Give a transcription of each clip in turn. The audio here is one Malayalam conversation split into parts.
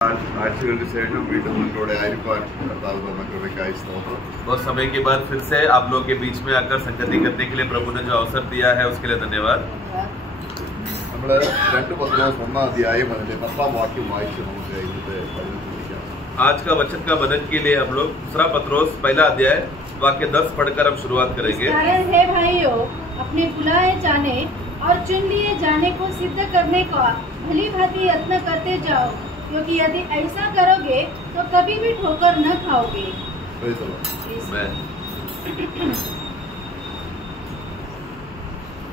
बहुत समय के बाद फिर से आप लोग के बीच में आकर संगति करने के लिए प्रभु ने जो अवसर दिया है उसके लिए धन्यवाद। आज का वचन का मनन के लिए हम लोग दूसरा पत्रोस पहला अध्याय वाक्य 10 पढ़कर हम शुरुआत करेंगे। है भाइयों, अपने बुलाए जाने और चुन लिए जाने को सिद्ध करने का भली भांति यत्न करते जाओ, क्योंकि यदि ऐसा करोगे तो कभी भी ठोकर न खाओगे।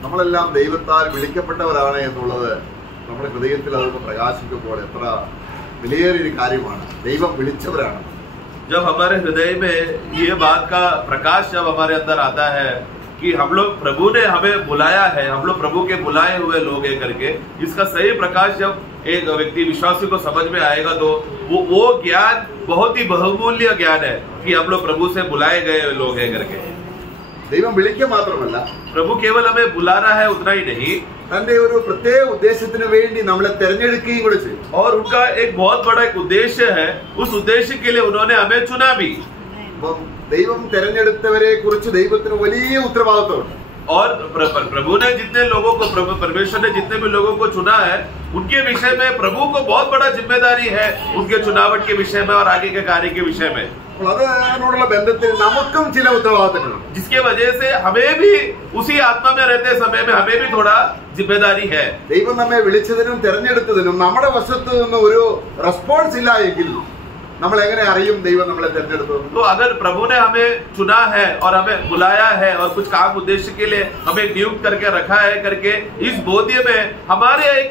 നമ്മളെല്ലാം ദൈവത്താൽ വിളിക്കപ്പെട്ടവരാണ് എന്നുള്ളത് നമ്മുടെ ഹൃദയത്തിൽ അതൊക്കെ പ്രകാശിക്കുമ്പോൾ എത്ര വിലയേറിയ കാര്യമാണ്। ദൈവം വിളിച്ചവരാണ്। जब हमारे हृदय में ये बात का प्रकाश जब हमारे अंदर आता है कि हम लोग प्रभु ने हमें बुलाया है, हम लोग प्रभु के बुलाए हुए लोग हैं करके, इसका सही प्रकाश जब एक व्यक्ति विश्वासी को समझ में आएगा तो वो ज्ञान बहुत ही बहुमूल्य ज्ञान है कि हम लोग प्रभु से बुलाए गए लोग हैं करके। ദൈവം വിളിക്കുക മാത്രമല്ല, प्रभु केवल हमें बुला रहा है उतना ही नहीं, തന്റെ ഒരു പ്രത്യേക ഉദ്ദേശത്തിന് വേണ്ടി നമ്മളെ തിരഞ്ഞെടുക്കുകയും കൂടെ ചെയ്യും। और उनका एक बहुत बड़ा एक उद्देश्य है, उस उद्देश्य के लिए उन्होंने हमें चुना भी। അപ്പം ദൈവം തിരഞ്ഞെടുത്തവരെ കുറിച്ച് ദൈവത്തിന് വലിയ ഉത്തരവാദിത്വമുണ്ട്। और प्रभु ने जितने लोगों को, परमेश्वर ने जितने भी लोगों को चुना है उनके विषय में प्रभु को बहुत बड़ा जिम्मेदारी है, उनके चुनावट के विषय में और आगे के कार्य के विषय में। അതിനോടുള്ള ബന്ധത്തിൽ നമുക്കും ചില ഉത്തരവാദിത്തങ്ങളുണ്ട്, जिसके वजह से हमें भी उसी आत्मा में रहते समय में हमें भी थोड़ा जिम्मेदारी है। ദൈവം നമ്മെ വിളിച്ചതിനും തിരഞ്ഞെടുത്തതിനും നമ്മുടെ വശത്ത് നിന്ന് ഒരു റെസ്പോൺസ് ഇല്ല എങ്കിൽ നമ്മൾ എങ്ങനെ അറിയും ദൈവം നമ്മളെ തിരഞ്ഞെടുത്തു? तो अगर प्रभु ने हमें चुना है और हमें बुलाया है और कुछ काम उद्देश्य के लिए हमें नियुक्त करके रखा है करके, इस बोध्य में हमारे एक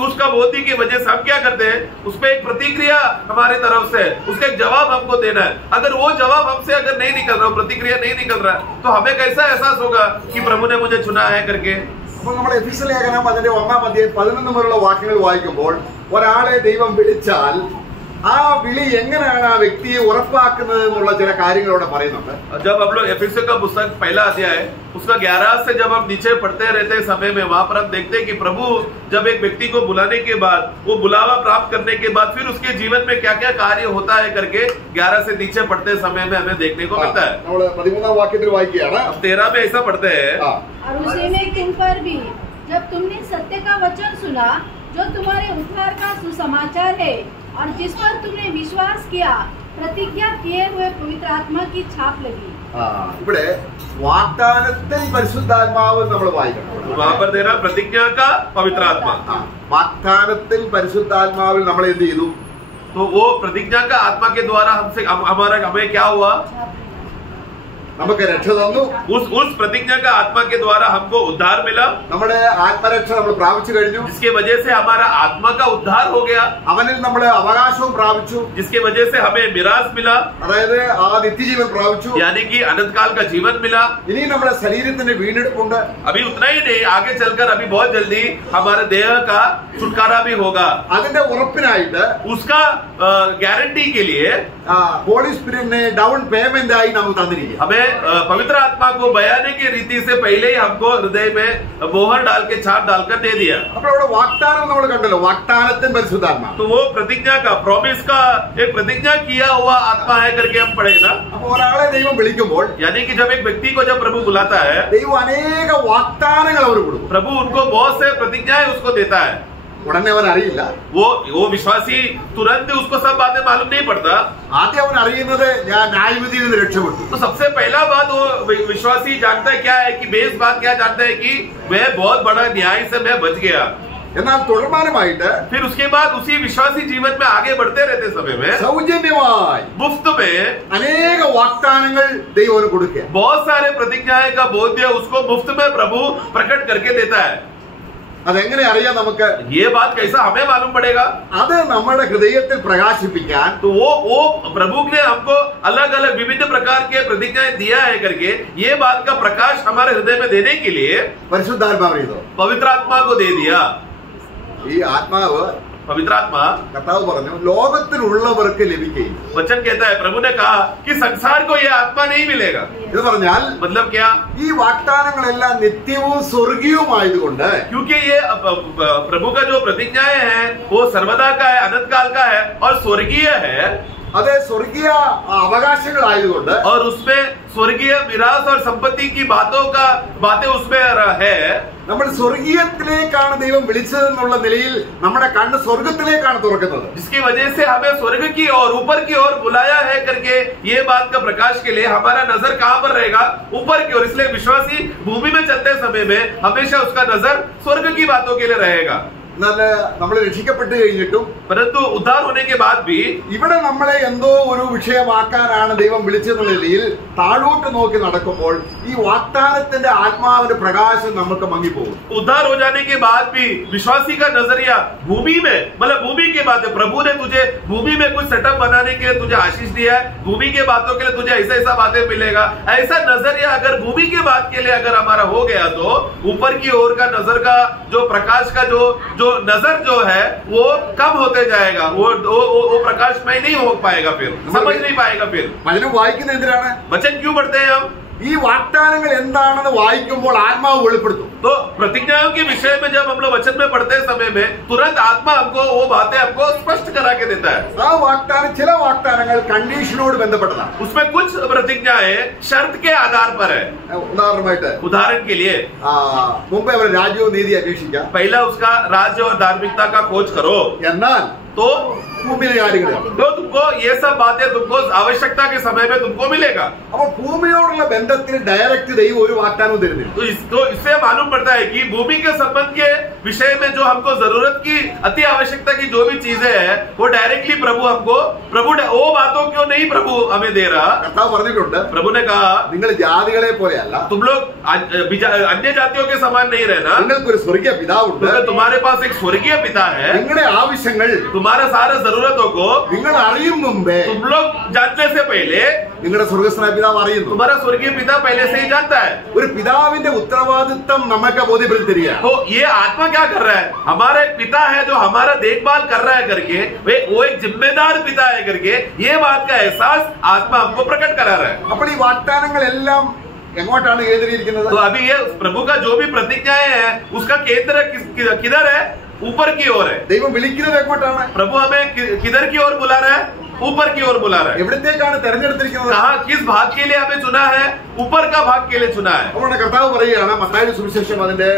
उसका बोध्य की वजह से हम क्या करते हैं, उसमें एक प्रतिक्रिया हमारे तरफ से, उसका एक जवाब हमको देना है। अगर वो जवाब हमसे अगर नहीं निकल रहा, प्रतिक्रिया नहीं निकल रहा, तो हमें कैसा एहसास होगा कि प्रभु ने मुझे चुना है करके। അപ്പോൾ നമ്മുടെ എഫെസ്യ ലേഖനം അതിന്റെ 1-ാം അധ്യായം 11 മുതലുള്ള വാക്യങ്ങൾ വായിക്കുമ്പോൾ ഒരാളെ ദൈവം വിളിച്ചാൽ ആ വിളി എങ്ങനെയാണ് ആ വ്യക്തിയെ ഉറപ്പാക്കുന്നത് എന്നുള്ള ചില കാര്യങ്ങൾ അവിടെ പറയുന്നുണ്ട്। जब हम लोग एफेसियों का पुस्तक पहला अध्याय उसका 11 से जब हम नीचे पढ़ते रहते समय में वहां पर हम देखते हैं कि प्रभु जब एक व्यक्ति को बुलाने के बाद, वो बुलावा प्राप्त करने के बाद फिर उसके जीवन में क्या क्या कार्य होता है करके 11 से नीचे पढ़ते समय में हमें देखने को मिलता है। നമ്മൾ 13-ാം വാക്യത്തിൽ വായിക്കുകയാണ്। 13 में ऐसा पढ़ते हैं, और उसी में तुम पर भी जब तुमने सत्य का वचन सुना, जो तुम्हारे उद्धार का सुसमाचार है, और जिस पर तुमने विश्वास किया, प्रतिज्ञा किए हुए पवित्र आत्मा की छाप लगी। ഇവിടെ വാഗ്ദാനത്തിൽ പരിശുദ്ധാത്മാവ് നമ്മൾ വായിക്കണം। वहाँ पर देना प्रतिज्ञा का पवित्र आत्मा। വാഗ്ദാനത്തിൽ പരിശുദ്ധാത്മാവിൽ നമ്മൾ എന്ത് ചെയ്തു? तो वो प्रतिज्ञा का आत्मा के द्वारा हमें क्या हुआ, നമുക്ക് രക്ഷ തന്നു। उस प्रतिज्ञा का आत्मा के द्वारा हमको उद्धार मिला, നമ്മുടെ ആത്മരക്ഷ നമ്മൾ പ്രാപിച്ചു കഴിഞ്ഞു। जिसके वजह से हमारा आत्मा का उद्धार हो गया, അവനിൽ നമ്മൾ അവകാശവും പ്രാപിച്ചു, जिसके वजह से हमें मिरास मिला, അതായത് ആ നിത്യജീവൻ പ്രാപിച്ചു, यानी कि अनंत काल का जीवन मिला। ഇനി നമ്മുടെ ശരീരത്തിന്റെ വീണ്ടെടുപ്പുണ്ട്। अभी उतना ही नहीं, आगे चलकर अभी बहुत जल्दी हमारे देह का छुटकारा भी होगा। അതിന്റെ ഉറപ്പിനായിട്ട് उसका गारंटी के लिए ഹോളി സ്പിരിറ്റിനെ ഡൗൺ പേയ്മെന്റ് ആയി നമുക്ക് തന്നിരിക്കുക। हमें पवित्र आत्मा को बयाने की रीति से पहले ही हमको हृदय में मोहर डाल के छाप डालकर दे दिया। അപ്പോൾ അവിടെ വാഗ്ദാനം നമ്മൾ കണ്ടല്ലോ, വാഗ്ദാനത്തിൻ പരിശുദ്ധാത്മാ। तो वो प्रतिज्ञा का, प्रॉमिस का एक प्रतिज्ञा किया हुआ आत्मा है करके हम पढ़े ना। അപ്പോൾ ഒരാളെ ദൈവം വിളിക്കുമ്പോൾ, यानी कि जब एक व्यक्ति को जब प्रभु बुलाता है, ദൈവം അനേക വാഗ്ദാനങ്ങൾ അവർ കൊടുക്കും। प्रभु उनको बहुत से प्रतिज्ञाएं उसको देता है। ഉടനെ അവൻ അറിയില്ല, वो विश्वासी तुरंत उसको सब बातें मालूम नहीं पड़ता। ആദ്യം അവൻ അറിയുന്നത് ഞാൻ ന്യായവിധിയിൽ നിന്ന് രക്ഷപ്പെട്ടു। तो सबसे पहला बात वो विश्वासी जानता है क्या है, कि बेस बात क्या जानता है कि मैं बहुत बड़ा न्याय से मैं बच गया। എന്നാൽ തുടർമാനമായിട്ട് फिर उसके बाद उसी विश्वासी जीवन में आगे बढ़ते रहते समय में സൗജന്യമായി मुफ्त में അനേക വാഗ്ദാനങ്ങൾ ദൈവം കൊടുക്കുക। बहुत सारे प्रतिज्ञाएं का बोध्य उसको मुफ्त में प्रभु प्रकट करके देता है। അതെങ്ങനെ അറിയാം നമുക്ക്? ये बात कैसा हमें मालूम पड़ेगा? അത് നമ്മുടെ ഹൃദയത്തിൽ പ്രകാശിപ്പിക്കാൻ तो वो प्रभु ने हमको अलग अलग विभिन्न प्रकार के प्रतिज्ञाएं दिया है करके, ये बात का प्रकाश हमारे हृदय में देने के लिए പരിശുദ്ധാത്മാവ് ചെയ്തു। पवित्र आत्मा को दे दिया। ഈ ആത്മാവ് पवित्र आत्मा കർത്താവ് പറഞ്ഞു ലോകത്തിലുള്ളവർക്ക് ലഭിക്കുകയും. वचन कहता है, प्रभु ने कहा कि संसार को यह आत्मा नहीं मिलेगा. ഇത് പറഞ്ഞാൽ मतलब क्या? ഈ വാഗ്ദാനങ്ങളെല്ലാം നിത്യവും സ്വർഗീയവുമായതുകൊണ്ട്, क्योंकि ये प्रभु का जो प्रतिज्ञाएं हैं वो सर्वदा का है, अनंत काल का है और स्वर्गीय है. അത് സ്വർഗീയ അവകാശങ്ങളായതുകൊണ്ട്, और उसमें स्वर्गीय विरासत और संपत्ति की बातें उसमें है. നമ്മൾ സ്വർഗീയത്തിലേക്കാണ് ദൈവം വിളിച്ചതെന്നുള്ള നിലയിൽ നമ്മുടെ കണ്ണ് സ്വർഗത്തിലേക്കാണ് തുറക്കുന്നത്. जिसकी वजह से हमें स्वर्ग की और ऊपर की ओर बुलाया है करके ये बात का प्रकाश के लिए हमारा नजर कहां पर रहेगा? ऊपर की ओर. इसलिए विश्वासी भूमि में चलते समय में हमेशा उसका नजर स्वर्ग की बातों के लिए रहेगा. എന്നാൽ നമ്മൾ രക്ഷിക്കപ്പെട്ട് കഴിഞ്ഞിട്ടും, परंतु उद्धार होने के बाद भी ഇവിടെ നമ്മളെ എന്തോ ഒരു വിഷയമാക്കാനാണ് ദൈവം വിളിച്ചെന്നുള്ള നിലയിൽ താഴോട്ട് നോക്കി നടക്കുമ്പോൾ ഈ വാഗ്ദാനത്തിന്റെ ആത്മാവിന്റെ പ്രകാശം നമുക്ക് മങ്ങിപ്പോകും. उद्धार हो जाने के बाद भी विश्वासी का नजरिया भूमि में, मतलब भूमि के बातें, प्रभु ने तुझे भूमि में कुछ सेटअप बनाने के लिए तुझे आशीष दिया है, भूमि के बातों के लिए तुझे ऐसा बातें मिलेगा, ऐसा नजरिया अगर भूमि के बात के लिए अगर हमारा हो गया तो ऊपर की ओर का नजर का जो प्रकाश का जो नजर जो है वो कम होते जाएगा. वो प्रकाशमय नहीं हो पाएगा, फिर समझ नहीं पाएगा. फिर വചനം വായിക്കുന്നത് എന്തിനാണ്? वचन क्यों पढ़ते हैं हम? ഈ വാഗ്ദാനങ്ങൾ എന്താണെന്ന് വായിക്കുമ്പോൾ ആത്മാവ് വെളിപ്പെടുത്തും. तो प्रतिज्ञाओं के विषय में जब हम लोग वचन में पढ़ते समय में तुरंत आत्मा हमको वो बातें हमको स्पष्ट करा के देता है. ആ വാഗ്ദാനം, ചില വാഗ്ദാനങ്ങൾ കണ്ടീഷനോട് ബന്ധപ്പെട്ടതാണ്. उसमें कुछ प्रतिज्ञाएं शर्त के आधार पर है. ഉദാഹരണമായിട്ട്, उदाहरण के लिए മുമ്പേ അവർ രാജ്യവും നീതി അന്വേഷിക്കാം, पहला उसका राज्य और धार्मिकता का खोज करो, എന്നാൽ तो ഭൂമിയിലെ കാര്യങ്ങൾ. तुमको ये सब बातें तुमको आवश्यकता के समय में तुमको मिलेगा. അപ്പൊ ഭൂമിയോടുള്ള ബന്ധത്തിൽ ഡയറക്റ്റ് ദൈവം ഒരു വാഗ്ദാനവും തരുന്നില്ല. तो इससे मालूम पड़ता है कि भूमि के संबंध के विषय में जो हमको जरूरत की अति आवश्यकता की जो भी चीजें हैं वो डायरेक्टली प्रभु वो बातों क्यों नहीं प्रभु हमें दे रहा. കർത്താവ് പറഞ്ഞിട്ടുണ്ട്, प्रभु ने कहा നിങ്ങൾ ജാതികളെ പോലെയല്ല, तुम लोग अन्य जातियों के समान नहीं रहना, നിങ്ങൾക്കൊരു സ്വർഗീയ പിതാവുണ്ട്, क्योंकि तुम्हारे पास एक स्वर्गीय पिता है. നിങ്ങളുടെ ആവശ്യങ്ങൾ तुम्हारा सारा जरूरतों को നിങ്ങൾ അറിയും മുമ്പേ तुम लोग जानने से पहले നിങ്ങളുടെ സ്വർഗസ്നായ പിതാവ് അറിയുന്നു. तुम्हारा स्वर्गीय पिता पहले से ही जानता है. ഒരു പിതാവിന്റെ ഉത്തരവാദിത്വം നമുക്ക് ബോധ്യപ്പെടുത്തി തരിക. तो ये आत्मा क्या कर रहा है? हमारा एक पिता है जो हमारा देखभाल कर रहा है करके, वो एक जिम्मेदार पिता है करके ये बात का एहसास आत्मा हमको प्रकट करा रहा है. അപ്പോൾ ഈ വാഗ്ദാനങ്ങളെല്ലാം എങ്ങോട്ടാണ് കേന്ദ്രീകരിക്കുന്നത്? तो अभी ये प्रभु का जो भी प्रतिज्ञाएं है उसका केंद्र किधर है? ऊपर की ओर है. ദൈവം വിളിക്കുന്നത് എങ്ങോട്ടാണ്? प्रभु हमें किधर की ओर बुला रहा है? ऊपर की ओर बुला रहा है. എവിടത്തേക്കാണ് തെരഞ്ഞെടുത്തിരിക്കുന്നത്? कहा किस भाग के लिए हमें चुना है? ऊपर का भाग के लिए चुना है. അപ്പോൾ കർത്താവ് പറയുകയാണ്, മത്തായിയുടെ സുവിശേഷം അതിന്റെ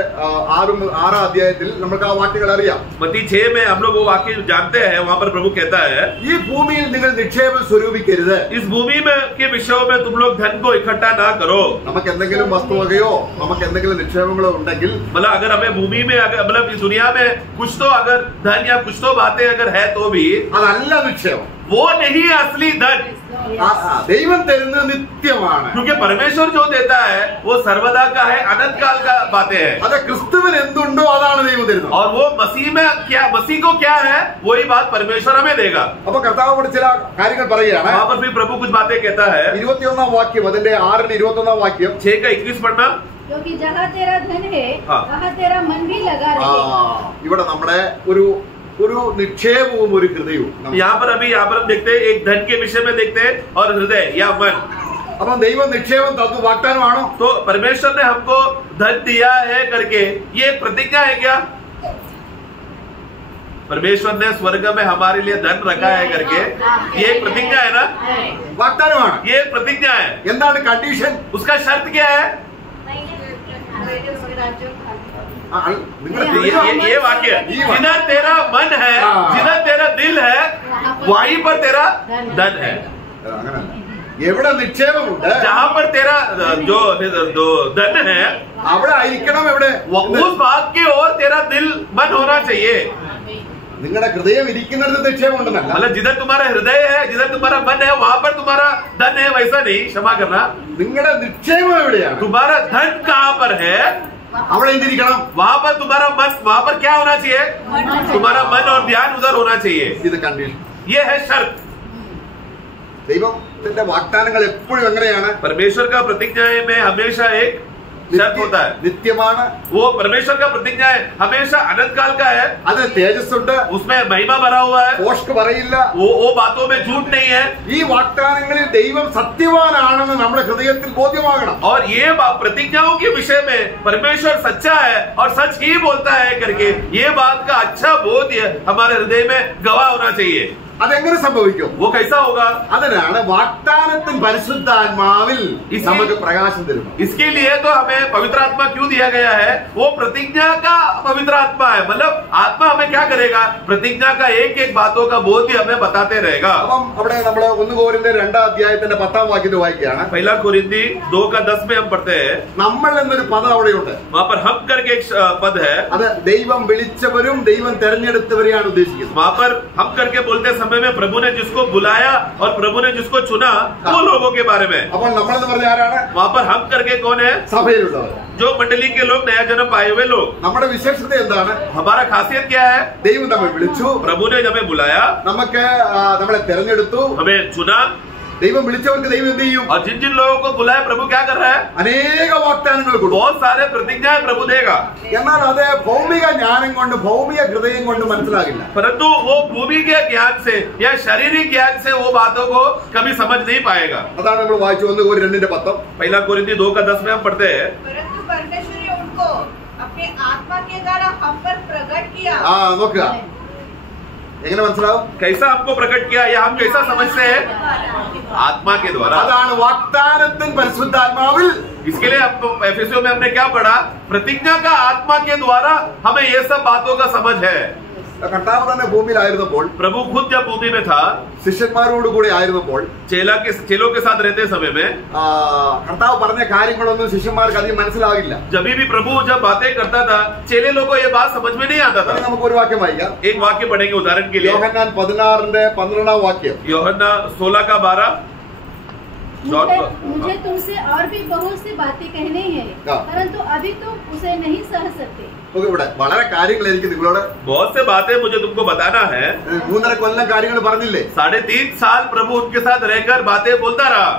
6 അധ്യായത്തിൽ നമുക്ക് ആ വാക്യങ്ങൾ അറിയാം. मत्ती 6 में हम लोग वो वाक्य जानते हैं. वहाँ पर प्रभु कहता है, ഈ ഭൂമിയിൽ നിങ്ങൾ നിക്ഷേപം സ്വരൂപിക്കരുത്. इस भूमि में के विषयों में तुम लोग धन को इकट्ठा ना करो. നമുക്ക് എന്തെങ്കിലും വസ്തുവകയോ നമുക്ക് എന്തെങ്കിലും നിക്ഷേപങ്ങളോ ഉണ്ടെങ്കിൽ, मतलब अगर हमें भूमि में मतलब इस दुनिया में कुछ तो अगर धन या कुछ तो बातें अगर है तो भी അതല്ല നിക്ഷേപം. वो नहीं है असली धन. ദൈവം തരുന്നത് നിത്യമാണ്. क्योंकि परमेश्वर जो देता है वो सर्वदा का है, अनंत काल का बातें है. അത് ക്രിസ്തുവിൽ എന്തുണ്ടോ അതാണ് ദൈവം തരുന്നത്. और वो मसीह को क्या है वही बात परमेश्वर हमें देगा. അപ്പൊ കർത്താവ് ചില കാര്യങ്ങൾ പറയുകയാണ്. वहाँ पर भी प्रभु कुछ बातें कहता है. 21 വാക്യം, അതിന്റെ 6-21 വാക്യം. 6:21 पढ़ना. क्योंकि जहाँ तेरा धन है वहाँ तेरा मन भी लगा रहे. ഇവിടെ നമ്മുടെ ഒരു നിക്ഷേപവും ഒരു ഹൃദയവും. यहाँ पर हम देखते हैं एक धन के विषय में देखते हैं और हृदय या मन. അപ്പം ദൈവം നിക്ഷേപം തന്നു വാഗ്ദാനമാണോ? तो परमेश्वर ने हमको धन दिया है करके ये प्रतिज्ञा है क्या? परमेश्वर ने स्वर्ग में हमारे लिए धन रखा है करके ये एक प्रतिज्ञा है ना? വാഗ്ദാനമാണ്. ये एक प्रतिज्ञा है. എന്താണ് കണ്ടീഷൻ? उसका शर्त क्या है? ये वाक्य, जिधर तेरा मन है, जिधर तेरा दिल है, वहीं पर तेरा धन है. എവിടെ നിക്ഷേപമുണ്ട്, जहाँ पर तेरा जो धन है അവിടെ ആയിരിക്കണം. എവിടെ? उस भाग की ओर तेरा दिल मन होना चाहिए. നിങ്ങളുടെ ഹൃദയം ഇരിക്കുന്നിടത്ത് നിക്ഷേപമുണ്ടെന്നല്ല. मतलब जिधर तुम्हारा हृदय है, जिधर तुम्हारा मन है, वहाँ पर तुम्हारा धन है, वैसा नहीं. क्षमा करना. നിങ്ങളുടെ നിക്ഷേപം എവിടെയാണ്? तुम्हारा धन कहाँ पर है അവിടെ എന്തിരിക്കണം? वहाँ पर तुम्हारा मन, वहाँ पर क्या होना चाहिए? तुम्हारा मन और ध्यान उधर होना चाहिए. ഇത് കണ്ടീഷൻ. ये है शर्त. ദൈവത്തിന്റെ വാഗ്ദാനങ്ങൾ എപ്പോഴും എങ്ങനെയാണ്? परमेश्वर का प्रतिज्ञा में हमेशा एक शर्त होता है। നിത്യമാണ്. वो परमेश्वर का प्रतिज्ञा है, हमेशा अनंत काल का है, അതിന് തേജസ്സുണ്ട്, उसमें महिमा भरा हुआ है, പോഷ്ക്ക് പറയില്ല. वो बातों में झूठ नहीं है. ഈ വാഗ്ദാനങ്ങളിൽ ദൈവം സത്യവാനാണെന്ന് നമ്മുടെ ഹൃദയത്തിൽ ബോധ്യമാകണം. और ये प्रतिज्ञाओं के विषय में परमेश्वर सच्चा है और सच ही बोलता है करके ये बात का अच्छा बोध हमारे हृदय में गवाह होना चाहिए. അതെങ്ങനെ സംഭവിക്കും? वो कैसा होगा? അതിനാണ് വാഗ്ദാനത്തിൻ പരിശുദ്ധാത്മാവിൽ നമുക്ക് പ്രകാശം തരുന്നത്. इसके लिए तो हमें पवित्र आत्मा क्यों दिया गया है? वो प्रतिज्ञा का पवित्र आत्मा है. मतलब आत्मा हमें क्या करेगा? प्रतिज्ञा का एक एक बातों का बोध ही हमें बताते रहेगा. അപ്പം അവിടെ നമ്മൾ 1 കോരിന്ത്യർ 2-ാം അധ്യായത്തിന്റെ 10-ാം വാക്യത്തിൽ വായിക്കുകയാണ്. पहला कोरिन्थी 2:10 में हम पढ़ते हैं, നമ്മൾ എന്നൊരു പദം അവിടെയുണ്ട്. वहां पर हम करके एक पद है. അത് ദൈവം വിളിച്ചവരും ദൈവം തെരഞ്ഞെടുത്തവരെയാണ് ഉദ്ദേശിക്കുന്നത്. वहां पर हम करके बोलते समय में प्रभु ने जिसको बुलाया और प्रभु ने जिसको चुना वो लोगों के बारे में. അപ്പോൾ നമ്മളെന്ന് പറഞ്ഞ ആരാണ്? वहां पर हम करके कौन है? സഭയിലുള്ളവർ, जो मंडली के लोग, नया जन्म पाए हुए लोग. നമ്മുടെ വിശേഷത എന്താണ്? हमारा खासियत क्या है? ദൈവം നമ്മെ വിളിച്ചു, प्रभु ने हमें बुलाया, നമുക്ക് നമ്മളെ തെരഞ്ഞെടുത്തു. हमें चुना, ദൈവം വിളിച്ചവർക്ക് ദൈവം എന്ത് ചെയ്യും? और जिन जिन लोगों को बुलाया प्रभु क्या कर रहा है? അനേക വാഗ്ദാനങ്ങൾ കൊടുക്കും. बहुत सारे प्रतिज्ञाएं प्रभु देगा, എന്നാൽ അത് ഭൗമിക ജ്ഞാനം കൊണ്ട് ഭൗമിക ഹൃദയം കൊണ്ട് മനസ്സിലാകില്ല. परंतु वो भूमि के ज्ञान से या शारीरिक ज्ञान से वो बातों को कभी समझ नहीं पाएगा. അതാണ് നമ്മൾ വായിച്ചു 1 കോരിന്ത്യർ 2:10. पहला कोरिन्थी 2:10 में हम पढ़ते हैं, परंतु परमेश्वर ने उनको अपने आत्मा के द्वारा हम पर प्रकट किया. നോക്കുക എങ്ങനെ മനസ്സിലാവും? कैसा हमको प्रकट किया या हम कैसा समझते हैं? आत्मा के द्वारा. അതാണ് വാഗ്ദാനത്തിൻ പരിശുദ്ധാത്മാവിൽ. इसके लिए हम एफेसियों में हमने क्या पढ़ा? प्रतिज्ञा का आत्मा के द्वारा हमें ये सब बातों का समझ है. കർത്താവ് തന്നെ ഭൂമിയിലായിരുന്നപ്പോൾ, प्रभु खुद जब भूमि में था, ശിഷ്യന്മാരോട് കൂടി ആയിരുന്നപ്പോൾ, चेलों के साथ रहते समय में കർത്താവ് പറഞ്ഞ കാര്യങ്ങളൊന്നും ശിഷ്യന്മാർക്ക് അധികം മനസ്സിലാകില്ല. जब भी प्रभु जब बातें करता था चेले लोगों को ये बात समझ में नहीं आता था. നമുക്ക് ഒരു വാക്യം വായിക്കാം. एक वाक्य पढ़ेंगे उदाहरण के लिए. യോഹന്നാൻ 16:12 വാക്യം. യോഹन्ना 16:12. मुझे तुमसे और भी बहुत सी बातें कहनी है, परंतु अभी तुम उसे नहीं सह सकते. ഇവിടെ വളരെ കാര്യങ്ങൾ എനിക്ക് നിങ്ങളോട്, बहुत से बातें मुझे तुमको बताना है. 3.5 കൊല്ലം കാര്യങ്ങൾ പറഞ്ഞില്ലേ? 3.5 साल प्रभु उनके साथ रहकर बातें बोलता रहा.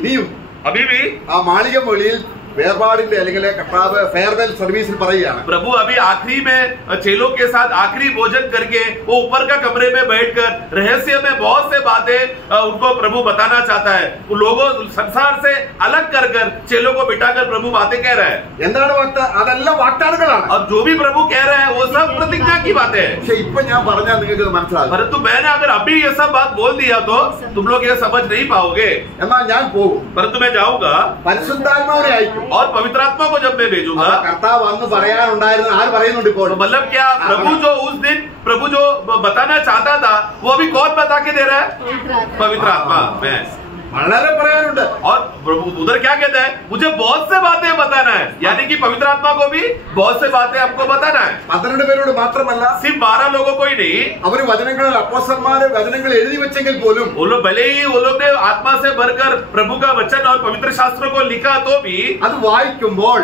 ഇനിയും अभी भी ആ മാളിക മൊഴിയിൽ വേർപാടിന്റെ അല്ലെങ്കിൽ കർത്താവ് ഫെയർവെൽ സർവീസിൽ പറയുകയാണ്. प्रभु अभी आखिरी में चेलों के साथ आखिरी भोजन करके वो ऊपर का कमरे में बैठकर रहस्य में बहुत से बातें उनको प्रभु बताना चाहता है. लोगों संसार से अलग कर कर चेलों को बिठाकर प्रभु बातें कह रहा है. എന്താണ് അതെല്ലാം വാഗ്ദാനങ്ങളാണ്. और जो भी प्रभु कह रहे हैं वो सब प्रतिज्ञा की बातें है. പക്ഷെ ഇപ്പൊ ഞാൻ പറഞ്ഞാൽ നിങ്ങൾക്ക് ഇത് മനസ്സിലാകും. परंतु मैंने अगर अभी ये सब बात बोल दिया तो तुम लोग ये समझ नहीं पाओगे. എന്നാൽ ഞാൻ പോകും, परंतु मैं जाऊंगा പരിശുദ്ധാത്മാവിനെ അയക്കും. और पवित्र आत्मा को जब मैं भेजूंगा. കർത്താവ് അന്ന് പറയാനുണ്ടായിരുന്ന ആര് പറയുന്നുണ്ട് ഇപ്പോൾ? मतलब क्या? प्रभु जो उस दिन प्रभु जो बताना चाहता था वो अभी कौन बता के दे रहा है? पवित्र आत्मा. मैं വളരെ പറയാനുണ്ട്. और उधर क्या कहता है? मुझे बहुत से बातें बताना है. यानी कि पवित्र आत्मा को भी बहुत से बातें हमको बताना है. 12 പേരോട് മാത്രമല്ല, सिर्फ 12 लोगों को ही नहीं. അവര് വചനങ്ങളിൽ അപ്പോസ്തലന്മാരെ വചനങ്ങൾ എഴുതി വെച്ചെങ്കിൽ പോലും वो लोग भले ही वो लोग ने आत्मा से भरकर प्रभु का वचन और पवित्र शास्त्रों को लिखा तो भी അത് വായിക്കുമ്പോൾ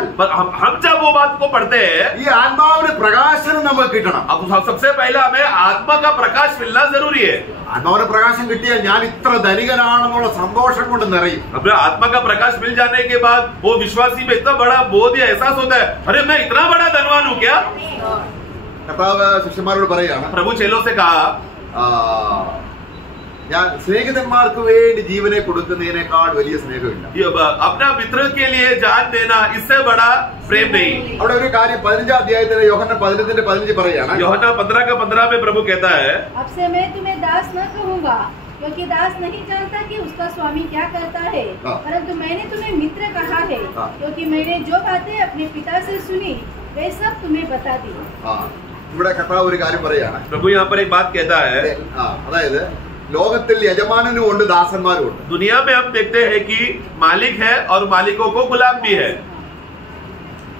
हम जब वो बात को पढ़ते हैं ഈ ആത്മാവിന് പ്രകാശനം നമുക്ക് കിട്ടണം. अब सबसे पहले हमें आत्मा का प्रकाश मिलना जरूरी है. ആത്മാവിന് പ്രകാശം കിട്ടിയാൽ ഞാൻ ഇത്ര ധനികനാണെന്നുള്ള സന്തോഷം കൊണ്ട് നിറയും. अपने आत्मा का प्रकाश मिल जाने के बाद वो विश्वासी में इतना बड़ा बोध या एहसास होता है, अरे मैं इतना बड़ा धनवान हूँ क्या? കർത്താവ് ശിഷ്യന്മാരോട് പറയുകയാണ്, प्रभु चेलों से कहा, ഞാൻ സ്നേഹിതന്മാർക്ക് വേണ്ടി ജീവനെ കൊടുക്കുന്നതിനേക്കാൾ വലിയ സ്നേഹമില്ല. अपना मित्र के लिए जान देना इससे बड़ा प्रेम नहीं. അവിടെ ഒരു കാര്യം 15-ാം അധ്യായത്തിലെ യോഹന്നാൻ 15:15 പറയുകയാണ്. യോഹന്നാൻ 15:15 में प्रभु कहता है, अब से मैं तुम्हें दास न कहूँगा, क्योंकि दास नहीं जानता कि उसका स्वामी क्या करता है, परंतु मैंने तुम्हें मित्र कहा है, क्योंकि मैंने जो बातें अपने पिता से सुनी वे सब तुम्हें बता दी. ഇവിടെ കർത്താവ് ഒരു കാര്യം പറയുകയാണ്. प्रभु यहाँ पर एक बात कहता है, അതായത് ലോകത്തിൽ യജമാനനും ഉണ്ട് ദാസന്മാരും ഉണ്ട്. दुनिया में हम देखते हैं कि मालिक है और मालिकों को गुलाम भी है.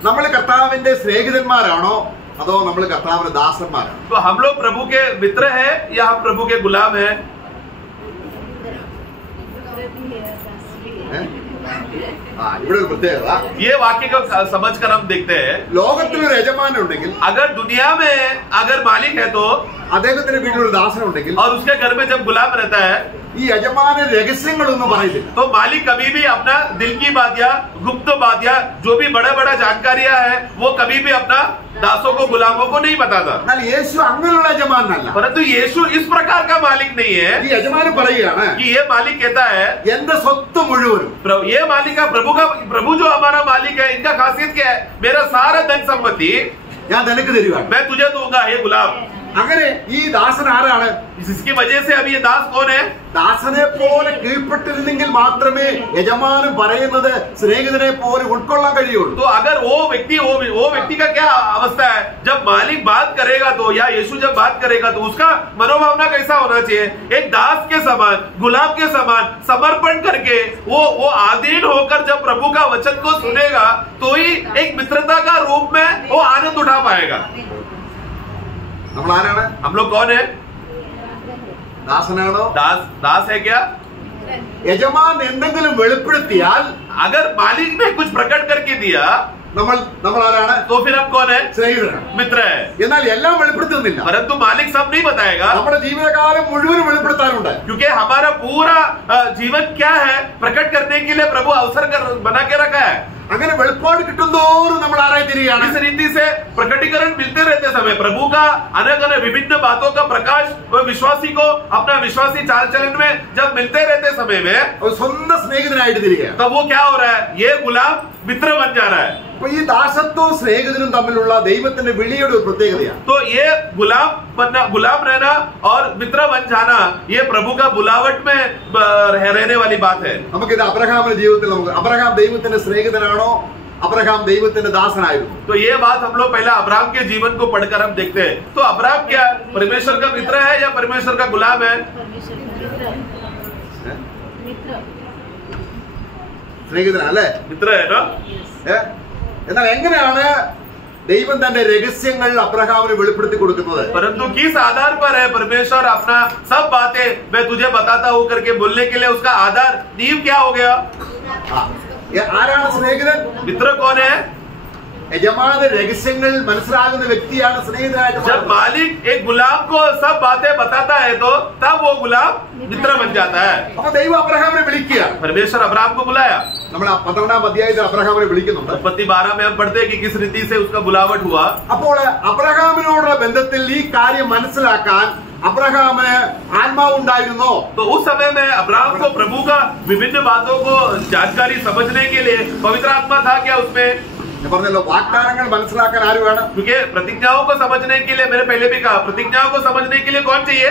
നമ്മൾ കർത്താവിന്റെ സ്നേഹിതന്മാരാണോ അതോ നമ്മൾ കർത്താവിന്റെ ദാസന്മാരാണോ? तो हम लोग प्रभु के मित्र हैं या हम प्रभु के गुलाम हैं? ഇവിടെ ഒരു പ്രത്യേകത, ये वाक्य को समझकर हम देखते हैं, ലോകത്തിലൊരു യജമാനൻ ഉണ്ടെങ്കിൽ, अगर दुनिया में अगर मालिक है तो അദ്ദേഹത്തിന്റെ വീട്ടിലൊരു ദാസൻ ഉണ്ടെങ്കിൽ, और उसके घर में जब गुलाम रहता है, ഈ യജമാന രഹസ്യങ്ങളൊന്നും പറയുന്നില്ല. तो मालिक कभी भी अपना दिल की बात या गुप्त बात या जो भी बड़ा बड़ा जानकारियां है वो कभी भी अपना दासों को गुलामों को नहीं बताता. എന്നാൽ യേശു അങ്ങനെയുള്ള യജമാനല്ല. परंतु यीशु इस प्रकार का मालिक नहीं है ഈ യജമാനൻ പറയുകയാണ്, कि ये मालिक कहता है എന്റെ സ്വത്ത് മുഴുവനും, ये मालिक का प्रभु जो हमारा मालिक है, इनका खासियत क्या है? मेरा सारा धन संपत्ति ഞാൻ നിനക്ക് തരുവാണ്. मैं तुझे दूंगा हे गुलाम. അങ്ങനെ ഈ ദാസൻ ആരാണ്? इसकी वजह से अभी ये दास कौन है? ദാസനെ പോലെ കീഴ്പ്പെട്ടിരുന്നെങ്കിൽ മാത്രമേ യജമാനൻ പറയുന്നത് സ്നേഹിതനെ പോലെ ഉൾക്കൊള്ളാൻ കഴിയുള്ളൂ. तो अगर वो व्यक्ति का क्या अवस्था है? जब मालिक बात करेगा तो या यीशु जब बात करेगा तो उसका मनोभावना कैसा होना चाहिए? एक दास के समान, गुलाम के समान समर्पण करके वो आधीन होकर जब प्रभु का वचन को सुनेगा तो ही एक मित्रता का रूप में वो आनंद उठा पाएगा. നമ്മൾ ആരാണ്? हम लोग कौन है? ദാസനാണോ? दास है क्या? യജമാൻ എന്തെങ്കിലും വെളിപ്പെടുത്തിയാൽ, अगर मालिक ने कुछ प्रकट करके दिया നമ്മൾ ആരാണ്? तो फिर हम कौन है? സ്നേഹിതരാണ്. मित्र है. എന്നാൽ എല്ലാം വെളിപ്പെടുത്തുന്നില്ല. परंतु मालिक सब नहीं बताएगा, നമ്മുടെ ജീവിതകാലം മുഴുവൻ വെളിപ്പെടുത്താനുണ്ട്. क्योंकि हमारा पूरा जीवन क्या है प्रकट करने के लिए प्रभु अवसर बना के रखा है. അങ്ങനെ വെളിപ്പാട് കിട്ടുന്തോറും നമ്മൾ ആരായി തീരുകയാണ്? इस रीति से प्रकटीकरण मिलते रहते समय प्रभु का अनेक विभिन्न बातों का प्रकाश विश्वासी को अपना विश्वासी चाल चलन में जब मिलते रहते समय में ഒരു സ്വന്തം സ്നേഹിതനായിട്ട് തീരുകയാണ്. तब वो क्या हो रहा है? ये गुलाम मित्र बन जा रहा है. അപ്പൊ ഈ ദാസത്വവും സ്നേഹിതനും തമ്മിലുള്ള ദൈവത്തിന്റെ വിളിയുടെ ഒരു പ്രത്യേകതയാണ്. तो ये गुलाम रहना और मित्र बन जाना ये प्रभु का बुलावट में रहने वाली बात है. നമുക്കിത് അബ്രഹാമിന്റെ ജീവിതത്തിൽ അബ്രഹാം ദൈവത്തിന്റെ സ്നേഹിതനാണോ, अब्राहम ദൈവത്തിന്റെ ദാസനായിരുന്നു? तो ये बात हम लोग पहला अब्राहम के जीवन को पढ़कर हम देखते हैं. तो अब्राहम क्या परमेश्वर का मित्र है या परमेश्वर का गुलाम है? സ്നേഹിതനല്ലേ? मित्र है ना. എന്നാൽ എങ്ങനെയാണ് ദൈവം തന്റെ രഹസ്യങ്ങൾ അബ്രഹാമിന് വെളിപ്പെടുത്തി കൊടുക്കുന്നത്? परंतु किस आधार पर है परमेश्वर अपना सब बातें मैं तुझे बताता हूँ करके बोलने के लिए उसका आधार नींव क्या हो गया? ആരാണ് സ്നേഹിതൻ? मित्र कौन है? യജമാന രഹസ്യങ്ങൾ മനസ്സിലാകുന്ന വ്യക്തിയാണ് സ്നേഹിതനായിട്ട്. जब मालिक एक गुलाम को सब बातें बताता है तो तब वो गुलाम मित्र बन जाता है. അപ്പൊ ദൈവം അബ്രഹാമിനെ വിളിക്കുകയാണ്. परमेश्वर अब्राहम को बुलाया. നമ്മൾ 12-ാം അധ്യായത്തിൽ അബ്രഹാമിനെ വിളിക്കുന്നുണ്ട്. उत्पत्ति 12 में हम पढ़ते हैं कि किस रीति से उसका बुलावट हुआ. അപ്പോൾ അബ്രഹാമിനോടുള്ള ബന്ധത്തിൽ ഈ കാര്യം മനസ്സിലാക്കാൻ അബ്രഹാമിന് ആത്മാവ് ഉണ്ടായിരുന്നോ? तो उस समय में अब्राहम को प्रभु का विभिन्न बातों को जानकारी समझने के लिए पवित्र आत्मा था क्या उसमें? ഞാൻ പറഞ്ഞല്ലോ, വാഗ്ദാനങ്ങൾ മനസ്സിലാക്കാൻ ആര് വേണം? क्योंकि प्रतिज्ञाओं को समझने के लिए मैंने पहले भी कहा प्रतिज्ञाओं को समझने के लिए कौन चाहिए?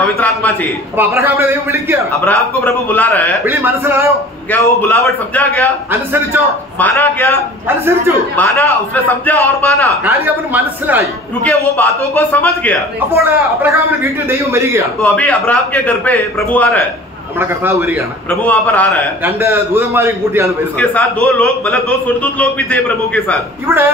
पवित्र आत्मा चाहिए. അപ്പൊ അബ്രഹാമിനെ ദൈവം വിളിക്കുകയാണ്. अब्राहम को प्रभु बुला रहा है. വിളി മനസ്സിലായോ? क्या वो बुलावट समझा गया? അനുസരിച്ചോ? माना क्या? അനുസരിച്ചു. माना, उसने समझा और माना കാര്യം അവന് മനസ്സിലായി. क्योंकि वो बातों को समझ गया. അപ്പോൾ അബ്രഹാമിന്റെ വീട്ടിൽ ദൈവം വരികയാണ്. तो अभी अब्राहम के घर पे प्रभु आ रहा है. നമ്മുടെ കർത്താവ് വരികയാണ്. प्रभु वहाँ पर आ रहा है. രണ്ട് ദൂതന്മാരെയും കൂട്ടിയാണ് उसके വരുന്നത്. साथ दो लोग मतलब दो स्वर्गदूत लोग भी थे प्रभु के साथ. ഇവിടെ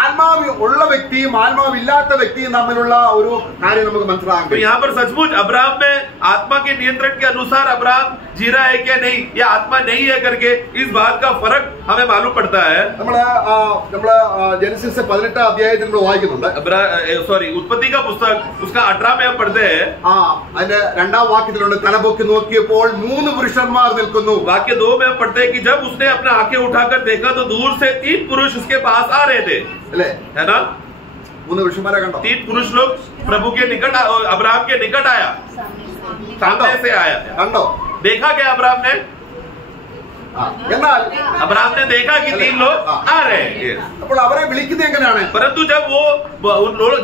ആത്മാവ് ഉള്ള വ്യക്തിയും ആത്മാവില്ലാത്ത വ്യക്തിയും തമ്മിലുള്ള ഒരു കാര്യം നമുക്ക് മനസ്സിലാക്കാൻ तो കഴിയും. यहाँ पर सचमुच अब्राहम में आत्मा के नियंत्रण के अनुसार अब्राहम जी रहा है क्या नहीं या आत्मा नहीं है करके इस बात का फर्क हमें मालूम पड़ता है. നമ്മള് ജെനസിസ് 18-ാം അധ്യായത്തിൽ നമ്മൾ വായിക്കുന്നുണ്ട്. उत्पत्ति का पुस्तक उसका 18 में हम पढ़ते हैं. അതിന്റെ 2-ാം വാക്യത്തിലുണ്ട്, തലപൊക്കി നോക്കിയപ്പോൾ 3 പുരുഷന്മാർ നിൽക്കുന്നു. वाक्य 2 में हम पढ़ते हैं कि जब उसने अपने आंखें उठाकर देखा तो दूर से 3 पुरुष उसके पास आ रहे थे. അല്ലേ? है ना? 3 പുരുഷന്മാരെ കണ്ടോ? 3 पुरुष लोग प्रभु के निकट अब्राहम के निकट आया, सामने से आया. കണ്ടോ? देखा क्या अब्राहम ने? എന്നാൽ अब्राहम ने देखा कि 3 लोग आ रहे हैं. അപ്പോൾ അവരെ വിളിക്കുന്നത് എങ്ങനെയാണ്? परंतु जब वो